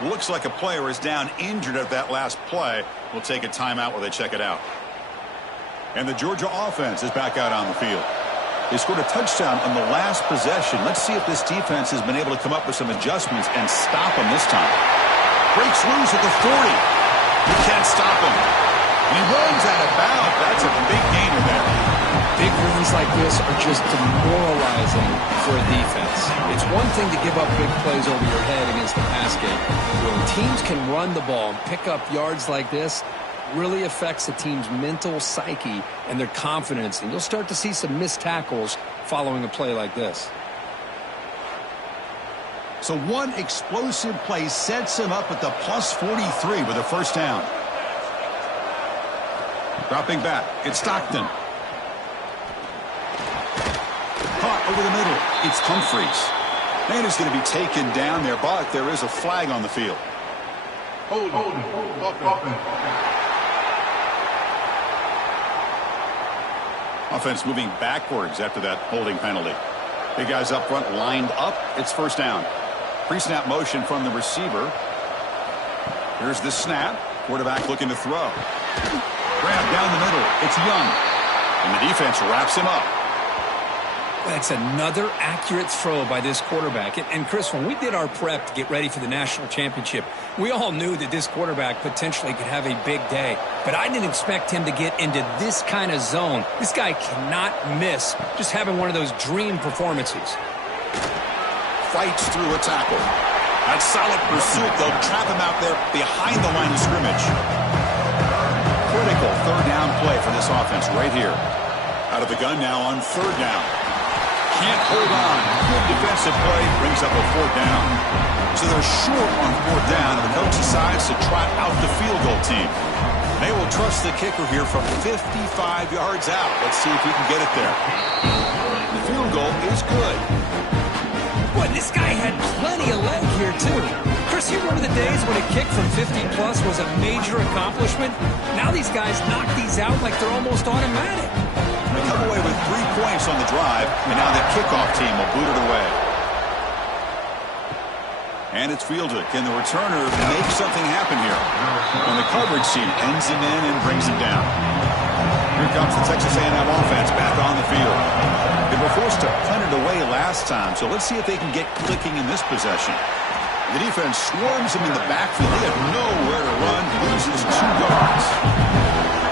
Looks like a player is down injured at that last play. We'll take a timeout while they check it out. And the Georgia offense is back out on the field. They scored a touchdown on the last possession. Let's see if this defense has been able to come up with some adjustments and stop them this time. Breaks loose at the 40. You can't stop him. And he runs out of bounds. That's a big gainer there. Big runs like this are just demoralizing for a defense. It's one thing to give up big plays over your head against the pass game. When teams can run the ball and pick up yards like this, really affects the team's mental psyche and their confidence. And you'll start to see some missed tackles following a play like this. So one explosive play sets him up at the plus 43 with a first down. Dropping back, it's Stockton. Caught over the middle, it's Humphreys. Man is going to be taken down there, but there is a flag on the field. Hold. Offense moving backwards after that holding penalty. Big guys up front lined up. It's first down. Pre-snap motion from the receiver. Here's the snap. Quarterback looking to throw. Grab down the middle. It's Young. And the defense wraps him up. That's another accurate throw by this quarterback. And Chris, when we did our prep to get ready for the national championship, we all knew that this quarterback potentially could have a big day. But I didn't expect him to get into this kind of zone. This guy cannot miss just having one of those dream performances. Fights through a tackle. That's solid pursuit. They'll trap him out there behind the line of scrimmage. Critical third down play for this offense right here. Out of the gun now on third down. Can't hold on. Good defensive play. Brings up a fourth down. So they're short on fourth down, and the coach decides to trot out the field goal team. They will trust the kicker here from 55 yards out. Let's see if he can get it there. The field goal is good. Boy, this guy had plenty of leg here, too. Chris, you remember the days when a kick from 50-plus was a major accomplishment? Now these guys knock these out like they're almost automatic. They come away with 3 points on the drive, and now the kickoff team will boot it away. And it's fielded. Can the returner make something happen here? And the coverage team ends him in and brings him down. Here comes the Texas A&M offense back on the field. They were forced to punt it away last time, so let's see if they can get clicking in this possession. The defense swarms him in the backfield. They have nowhere to run. Loses 2 yards.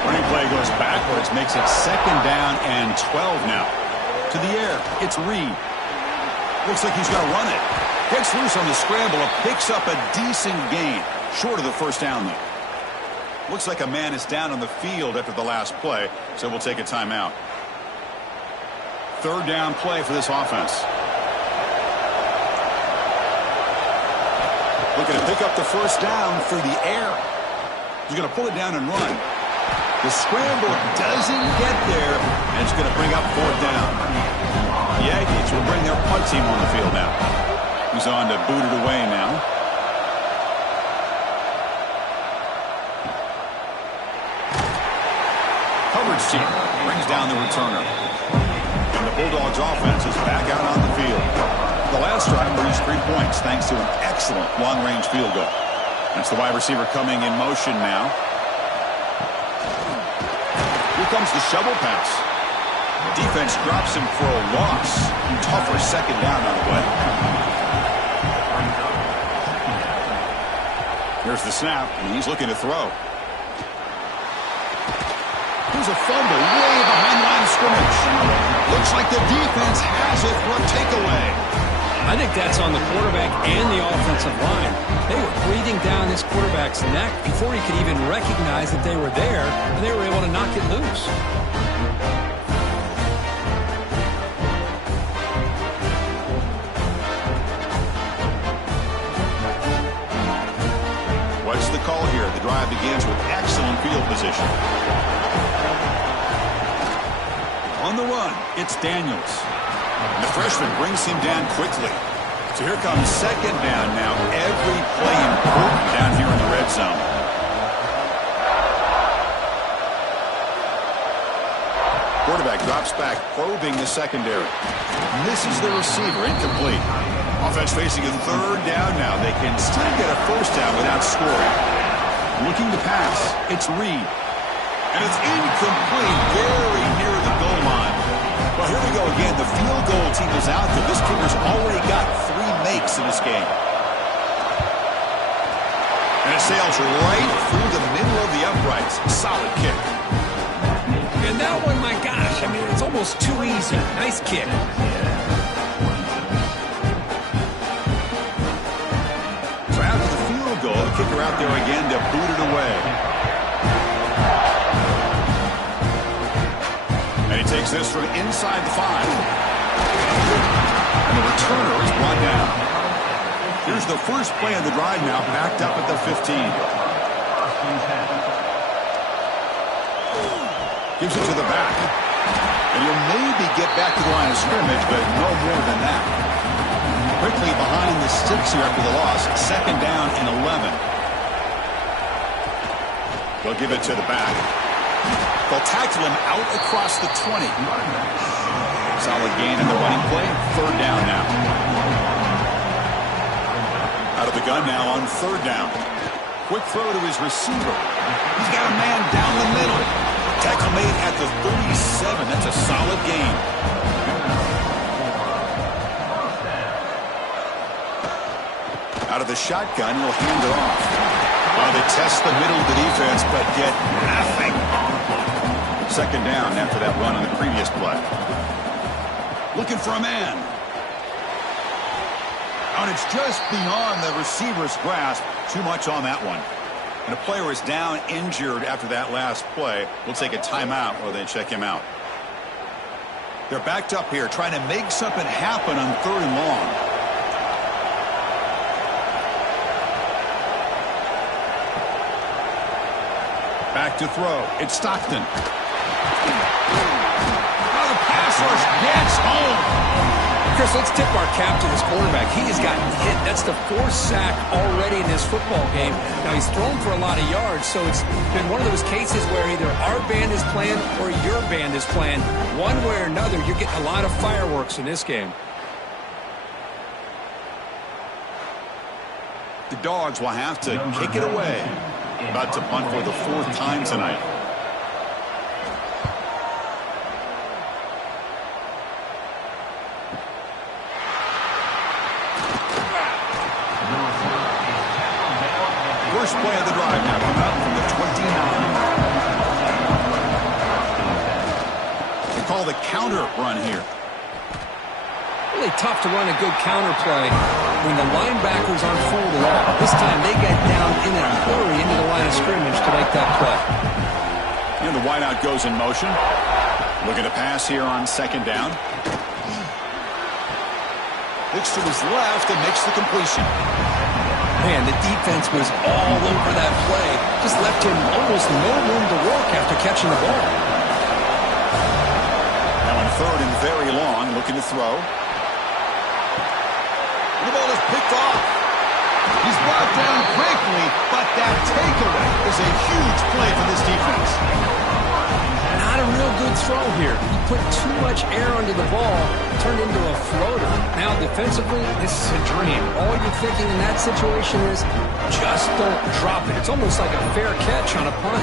Running play goes backwards, makes it second down and 12 now. To the air, it's Reed. Looks like he's going to run it. Gets loose on the scramble, picks up a decent gain. Short of the first down, though. Looks like a man is down on the field after the last play, so we'll take a timeout. Third down play for this offense. Looking to pick up the first down through the air. He's going to pull it down and run. The scramble doesn't get there, and it's going to bring up fourth down. The Yankees will bring their punt team on the field now. He's on to boot it away now. Coverage team brings down the returner. And the Bulldogs offense is back out on the field. The last drive produced 3 points thanks to an excellent long-range field goal. That's the wide receiver coming in motion now. Here comes the shovel pass. Defense drops him for a loss. Tougher second down on the way. Here's the snap, and he's looking to throw. Here's a fumble way behind the line of scrimmage. Looks like the defense has it for a takeaway. I think that's on the quarterback and the offensive line. They were breathing down this quarterback's neck before he could even recognize that they were there, and they were able to knock it loose. What's the call here? The drive begins with excellent field position. On the run, it's Daniels. The freshman brings him down quickly. So here comes second down now. Every play important down here in the red zone. Quarterback drops back, probing the secondary. Misses the receiver, incomplete. Offense facing a third down now. They can still get a first down without scoring. Looking to pass, it's Reed. And it's incomplete, very near the goal line. Well, here we go again. The field goal team is out there. This kicker's already got 3 makes in this game. And it sails right through the middle of the uprights. Solid kick. And that one, my gosh, I mean, it's almost too easy. Nice kick. So after the field goal, the kicker out there again to boot it away. And he takes this from inside the 5. And the returner is brought down. Here's the first play of the drive now, backed up at the 15. Gives it to the back. And he'll maybe get back to the line of scrimmage, but no more than that. Quickly behind the sticks here after the loss. 2nd down and 11. They'll give it to the back. They'll tackle him out across the 20. Solid gain in the running play. 3rd down now. Out of the gun now on 3rd down. Quick throw to his receiver. He's got a man down the middle. Tackle made at the 37. That's a solid gain. Out of the shotgun, he'll hand it off. They test the middle of the defense, but get nothing. 2nd down after that run on the previous play. Looking for a man. And it's just beyond the receiver's grasp. Too much on that one. And a player is down injured after that last play. We'll take a timeout or they check him out. They're backed up here trying to make something happen on 3rd and long. Back to throw. It's Stockton. Oh, the pass rush gets home. Chris, let's tip our cap to this quarterback. He has gotten hit. That's the 4th sack already in this football game. Now, he's thrown for a lot of yards, so it's been one of those cases where either our band is playing or your band is playing. One way or another, you're getting a lot of fireworks in this game. The Dogs will have to kick it away. About to punt for the 4th time tonight. First play of the drive now coming up from the 29. They call the counter run here. Really tough to run a good counter play when the linebackers aren't fooled at all. This time they get down in a hurry into the line of scrimmage to make that play. And the wideout goes in motion. Looking to pass here on 2nd down. Looks to his left and makes the completion. Man, the defense was all over that play. Just left him almost no room to work after catching the ball. Now in 3rd and very long, looking to throw. The ball is picked off. He's brought down quickly, but that takeaway is a huge play for this defense. Not a real good throw here. He put too much air under the ball, turned into a floater. Now defensively, this is a dream. All you're thinking in that situation is just don't drop it. It's almost like a fair catch on a punt.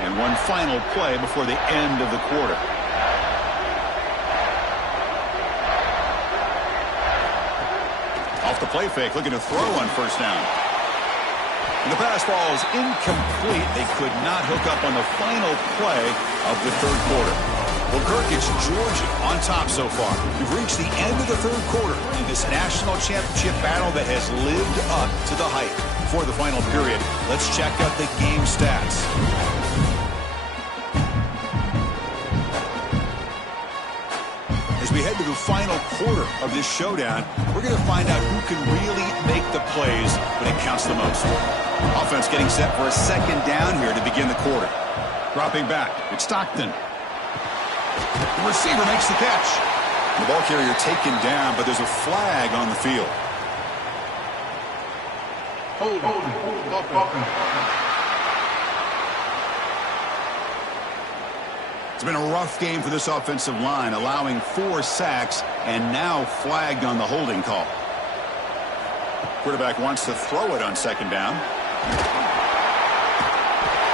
And one final play before the end of the quarter. Off the play fake, looking to throw on 1st down. And the pass ball is incomplete. They could not hook up on the final play of the 3rd quarter. Well, Kirk, it's Georgia on top so far. We've reached the end of the 3rd quarter in this national championship battle that has lived up to the hype. For the final period, let's check out the game stats. As we head to the final quarter of this showdown, we're going to find out who can really make the plays when it counts the most. Offense getting set for a 2nd down here to begin the quarter. Dropping back, it's Stockton. The receiver makes the catch. The ball carrier taken down, but there's a flag on the field. Hold. It's been a rough game for this offensive line, allowing 4 sacks and now flagged on the holding call. Quarterback wants to throw it on second down.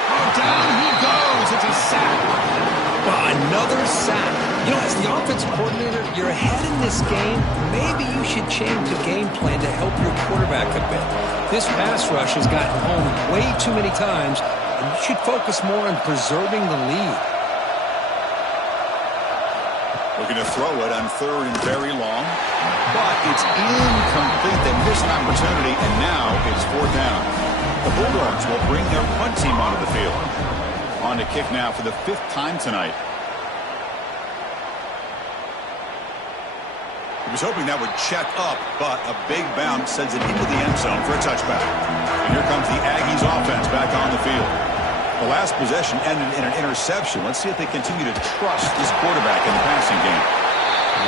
Oh, down he goes. It's a sack. Well, another sack. You know, as the offensive coordinator, you're ahead in this game. Maybe you should change the game plan to help your quarterback a bit. This pass rush has gotten home way too many times, and you should focus more on preserving the lead. Looking to throw it on third and very long, but it's incomplete. They miss an opportunity, and now it's fourth down. The Bulldogs will bring their punt team onto the field. On to kick now for the 5th time tonight. He was hoping that would check up, but a big bounce sends it into the end zone for a touchback. And here comes the Aggies offense back on the field. The last possession ended in an interception. Let's see if they continue to trust this quarterback in the passing game.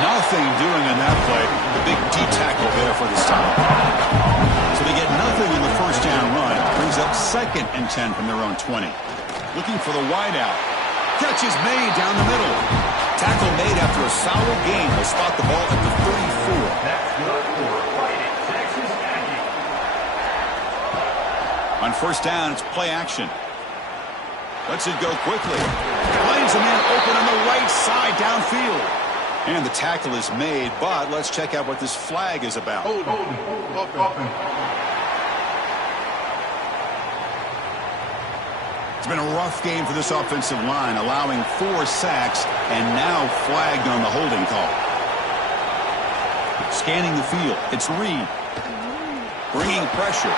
Nothing doing on that play. The big D tackle there for the stop. So they get nothing in the first down run. Brings up 2nd and 10 from their own 20. Looking for the wideout. Catch is made down the middle. Tackle made after a solid gain. Will spot the ball at the 34. That's good for fighting Texas Aggie. On first down, it's play action. Lets it go quickly. Finds a man open on the right side downfield. And the tackle is made, but let's check out what this flag is about. Hold. It's been a rough game for this offensive line, allowing 4 sacks and now flagged on the holding call. Scanning the field, it's Reed. Bringing pressure.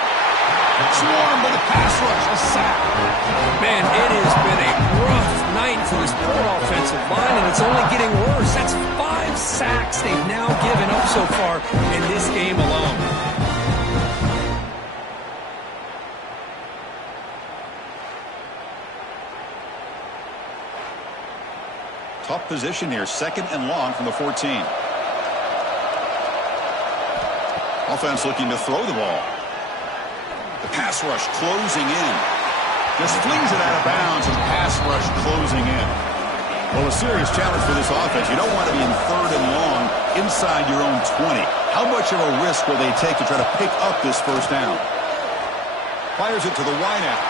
Swarmed by the pass rush, a sack. Man, it has been a rough night for this poor offensive line, and it's only getting worse. That's 5 sacks they've now given up so far in this game alone. Tough position here, 2nd and long from the 14. Offense looking to throw the ball. The pass rush closing in. Just flings it out of bounds, and the pass rush closing in. Well, a serious challenge for this offense. You don't want to be in 3rd and long inside your own 20. How much of a risk will they take to try to pick up this first down? Fires it to the wideout.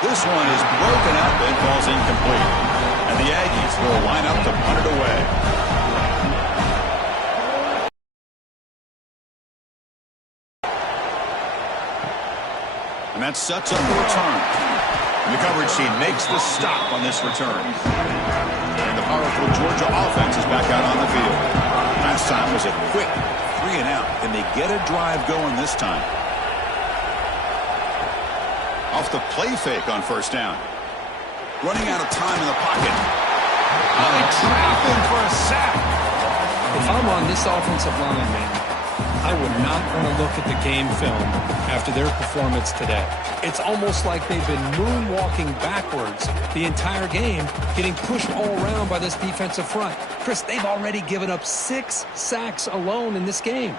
This one is broken up and falls incomplete. And the Aggies will line up to punt it away. And that sets up the return. And the coverage team makes the stop on this return. And the powerful Georgia offense is back out on the field. Last time was a quick 3 and out. Can they get a drive going this time? Off the play fake on first down. Running out of time in the pocket. Oh, they trap him for a sack. If I'm on this offensive line, man, I would not want to look at the game film after their performance today. It's almost like they've been moonwalking backwards the entire game, getting pushed all around by this defensive front. Chris, they've already given up 6 sacks alone in this game.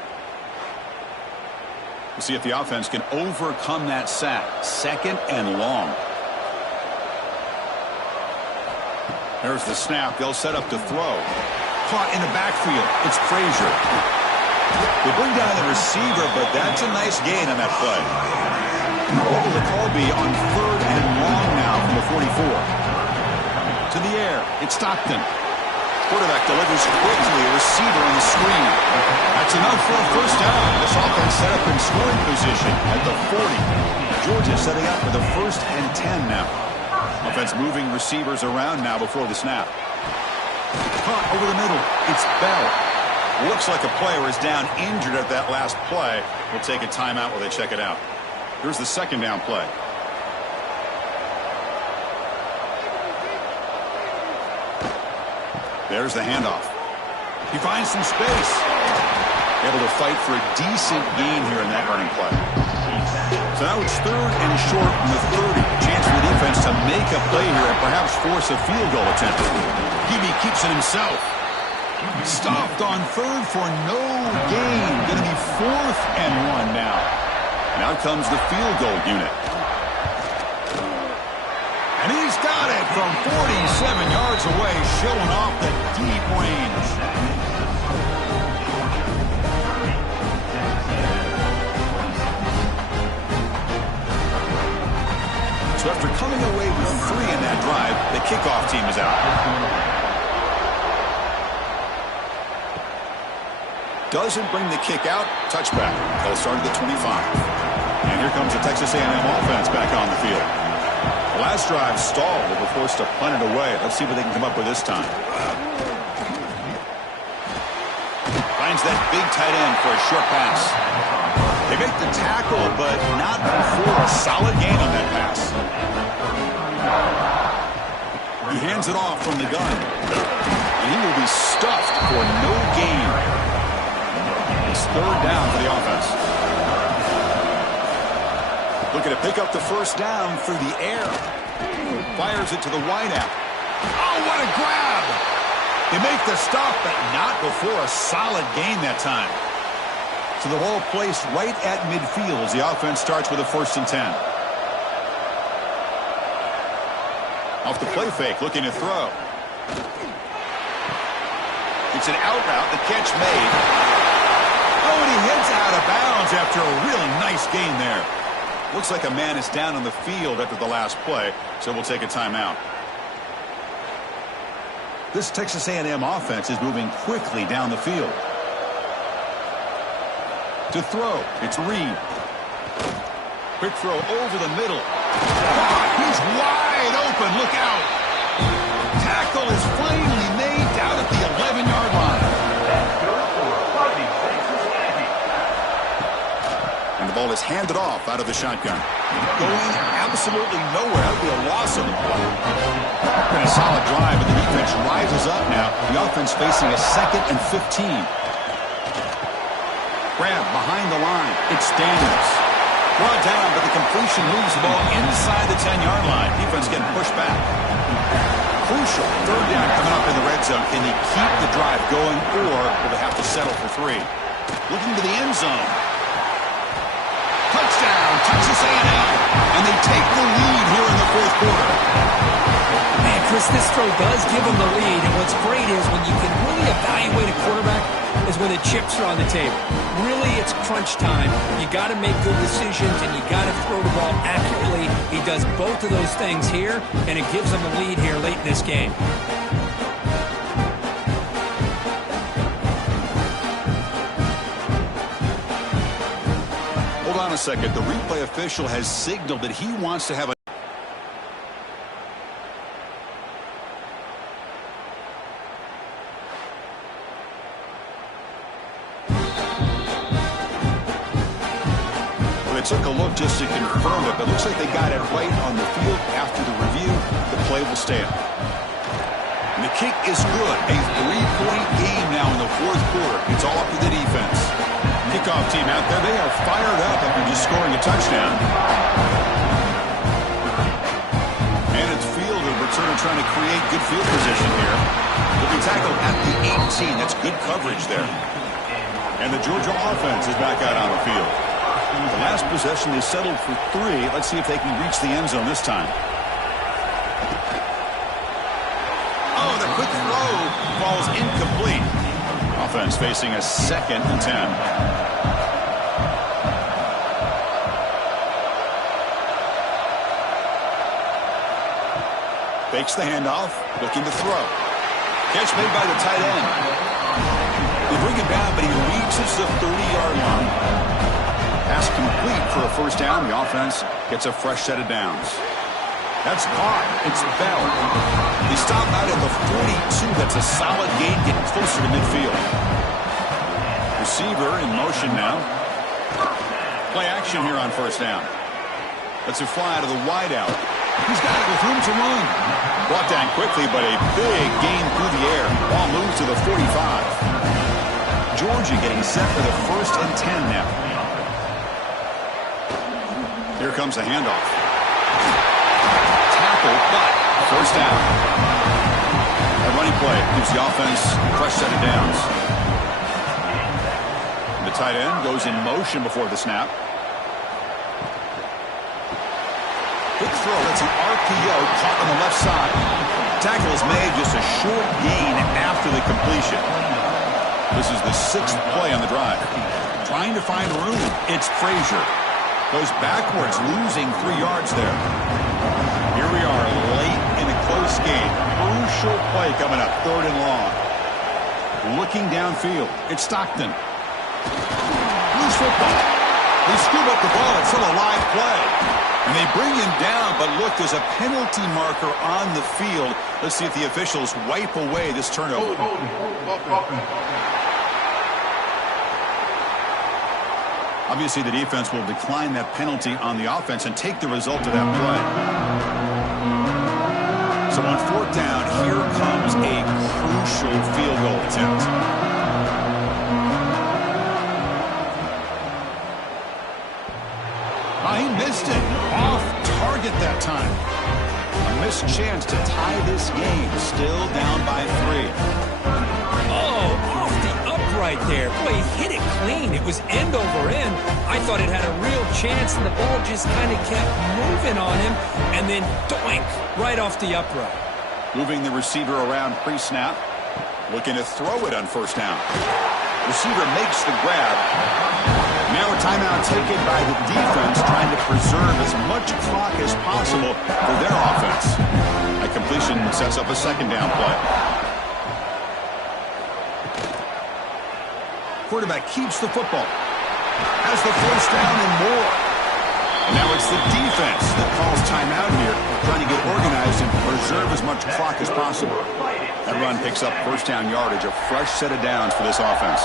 We'll see if the offense can overcome that sack. 2nd and long. There's the snap. They'll set up to throw. Caught in the backfield. It's Frazier. They bring down the receiver, but that's a nice gain on that play. What will the call be on 3rd and long now from the 44? To the air. It's Stockton. Quarterback delivers quickly. A receiver on the screen. That's enough for a first down. This offense set up in scoring position at the 40. Georgia setting up for the 1st and 10 now. Offense moving receivers around now before the snap. Caught over the middle. It's Bell. Looks like a player is down injured at that last play. We'll take a timeout while they check it out. Here's the 2nd down play. There's the handoff. He finds some space. Able to fight for a decent gain here in that running play. So now it's 3rd and short from the 30. Chance for the defense to make a play here and perhaps force a field goal attempt. Hebe keeps it himself. Stopped on 3rd for no gain. Going to be 4th and 1 now. And out comes the field goal unit. And he's got it from 47 yards away, showing off the deep range. So after coming away with 3 in that drive, the kickoff team is out. Doesn't bring the kick out. Touchback. They'll start at the 25. And here comes the Texas A&M offense back on the field. The last drive stalled. They were forced to punt it away. Let's see what they can come up with this time. Finds that big tight end for a short pass. They make the tackle, but not before a solid gain on that pass. He hands it off from the gun. And he will be stuffed for no gain. It's third down for the offense. Looking to pick up the first down through the air. Fires it to the wideout. Oh, what a grab! They make the stop, but not before a solid gain that time. So the ball placed right at midfield as the offense starts with a 1st and 10. Off the play fake, looking to throw. It's an out route, the catch made. Oh, and he heads out of bounds after a really nice gain there. Looks like a man is down on the field after the last play, so we'll take a timeout. This Texas A&M offense is moving quickly down the field. To throw, it's Reed. Quick throw over the middle. He's wide open, look out. Tackle is finally made down at the 11-yard line. And the ball is handed off out of the shotgun. Going absolutely nowhere. That would be a loss of the ball. And a solid drive, and the defense rises up now. The offense facing a 2nd and 15. Grab behind the line. It's Daniels. Brought down, but the completion moves the ball inside the 10-yard line. Defense getting pushed back. Crucial. Third down coming up in the red zone. Can they keep the drive going, or will they have to settle for 3? Looking to the end zone. Touchdown, Texas A&M. And they take the lead here in the 4th quarter. Man, Chris, this throw does give them the lead. And what's great is when you can really evaluate a quarterback is when the chips are on the table. Really, it's crunch time. You got to make good decisions, and you got to throw the ball accurately. He does both of those things here, and it gives them a lead here late in this game. Hold on a second. The replay official has signaled that he wants to have a took a look just to confirm it, but looks like they got it right on the field. After the review, the play will stand. And the kick is good. A 3-point game now in the 4th quarter. It's all up to the defense. Kickoff team out there. They are fired up after just scoring a touchdown. And it's fielder returning, trying to create good field position here. They'll be tackled at the 18. That's good coverage there. And the Georgia offense is back out on the field. The last possession, they settled for 3. Let's see if they can reach the end zone this time. Oh, the quick throw falls incomplete. Offense facing a 2nd and 10. Fakes the handoff, looking to throw. Catch made by the tight end. They bring him down, but he reaches the 30-yard line. Pass complete for a first down. The offense gets a fresh set of downs. That's caught. It's Bell. They stop out at the 42. That's a solid gain, getting closer to midfield. Receiver in motion now. Play action here on first down. That's a fly to the wideout. He's got it with room to run. Brought down quickly, but a big gain through the air. Ball moves to the 45. Georgia getting set for the 1st and 10 now. Here comes the handoff. Tackle, but first down. A running play gives the offense a fresh set of downs. The tight end goes in motion before the snap. Quick throw. That's an RPO caught on the left side. Tackle is made, just a short gain after the completion. This is the 6th play on the drive. Trying to find room. It's Frazier. Goes backwards, losing 3 yards there. Here we are, late in a close game. Crucial play coming up, 3rd and long. Looking downfield. It's Stockton. Loose football. They scoop up the ball. It's still a live play. And they bring him down, but look, there's a penalty marker on the field. Let's see if the officials wipe away this turnover. Obviously, the defense will decline that penalty on the offense and take the result of that play. So on 4th down, here comes a crucial field goal attempt. He missed it. Off target that time. A missed chance to tie this game. Still down by 3. Oh, off the upright there. Boy, he hit it clean. It was end over end. I thought it had a real chance, and the ball just kind of kept moving on him, and then doink, right off the upright. Moving the receiver around pre-snap. Looking to throw it on 1st down. Receiver makes the grab. Now a timeout taken by the defense, trying to preserve as much clock as possible for their offense. That completion sets up a 2nd down play. Quarterback keeps the football. Has the 1st down and more. And now it's the defense that calls timeout here, trying to get organized and preserve as much clock as possible. That run picks up 1st down yardage, a fresh set of downs for this offense.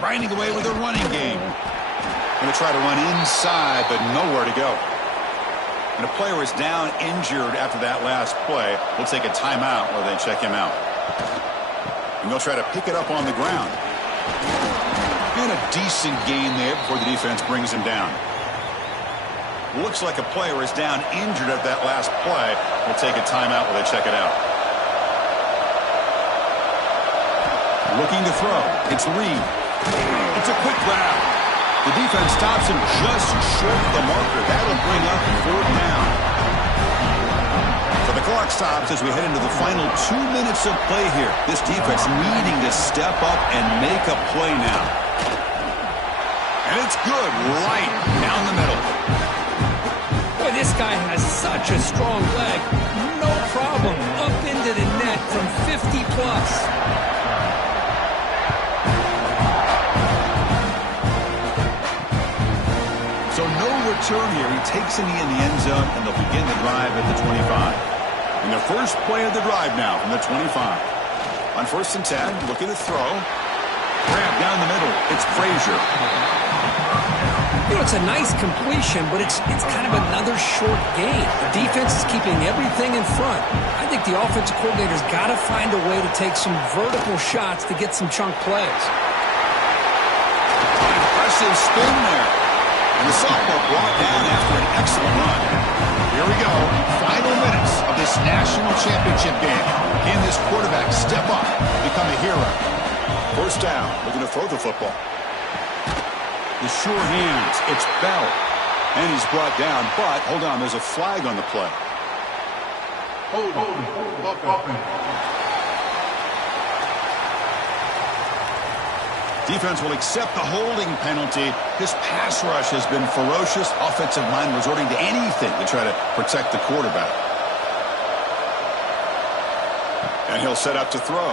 Grinding away with a running game. Going to try to run inside, but nowhere to go. And a player is down injured after that last play. We'll take a timeout while they check him out. And they'll try to pick it up on the ground. And a decent gain there before the defense brings him down. Looks like a player is down injured at that last play. We'll take a timeout while they check it out. Looking to throw. It's Reed. It's a quick grab. The defense stops him just short of the marker. That'll bring up 4th down. So the clock stops as we head into the final 2 minutes of play here. This defense needing to step up and make a play now. And it's good right down the middle. Boy, this guy has such a strong leg. No problem. Up into the net from 50 plus. So no return here. He takes a knee in the end zone, and they'll begin the drive at the 25. And the first play of the drive now from the 25. On 1st and 10, looking to throw. Grab down the middle. It's Frazier. You know, it's a nice completion, but it's kind of another short gain. The defense is keeping everything in front. I think the offensive coordinator's got to find a way to take some vertical shots to get some chunk plays. Impressive spin there. And the sophomore brought down after an excellent run. Here we go. Final minutes of this national championship game. Can this quarterback step up, become a hero? 1st down. Looking to throw the football. The sure hands. It's Bell. And he's brought down. But, hold on, there's a flag on the play. Defense will accept the holding penalty. This pass rush has been ferocious. Offensive line resorting to anything to try to protect the quarterback. And he'll set up to throw.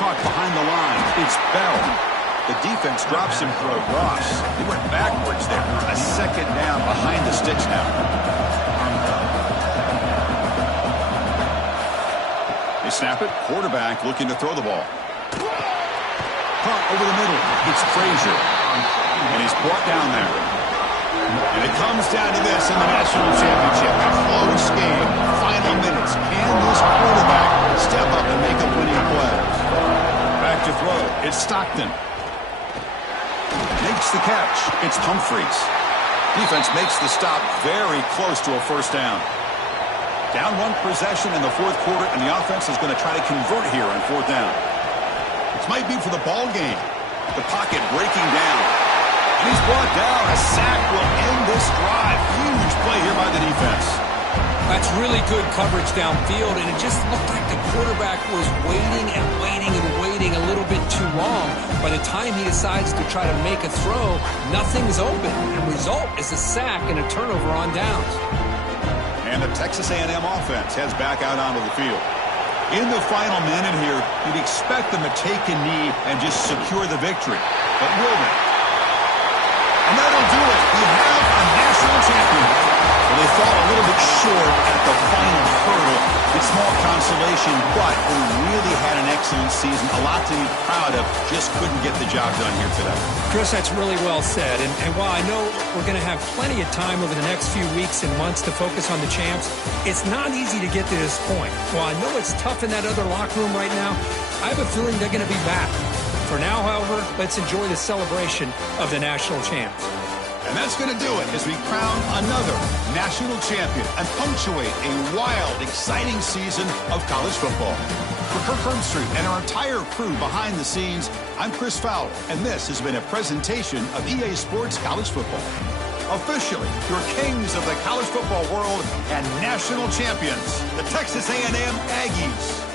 Caught behind the line. It's Bell. The defense drops him for a loss. He went backwards there. A 2nd down behind the sticks now. They snap it. Quarterback looking to throw the ball. Caught over the middle. It's Frazier. And he's brought down there. And it comes down to this in the national championship. A close game. Final minutes. Can this quarterback step up and make a winning play? Back to throw. It's Stockton. Makes the catch. It's Humphreys. Defense makes the stop very close to a 1st down. Down 1 possession in the 4th quarter, and the offense is going to try to convert here on 4th down. This might be for the ball game. The pocket breaking down. He's brought down. A sack will end this drive. Huge play here by the defense. That's really good coverage downfield, and it just looked like the quarterback was waiting and waiting and waiting a little bit too long. By the time he decides to try to make a throw, nothing's open. The result is a sack and a turnover on downs. And the Texas A&M offense heads back out onto the field. In the final minute here, you'd expect them to take a knee and just secure the victory. But will they? And that'll do it. We have a national champion. Well, they fall a little bit short at the final hurdle. It's small consolation, but they really had an excellent season. A lot to be proud of. Just couldn't get the job done here today. Chris, that's really well said. And while I know we're going to have plenty of time over the next few weeks and months to focus on the champs, it's not easy to get to this point. While I know it's tough in that other locker room right now, I have a feeling they're going to be back. For now, however, let's enjoy the celebration of the national champs. And that's going to do it as we crown another national champion and punctuate a wild, exciting season of college football. For Kirk Herbstreit and our entire crew behind the scenes, I'm Chris Fowler, and this has been a presentation of EA Sports College Football. Officially, your kings of the college football world and national champions, the Texas A&M Aggies.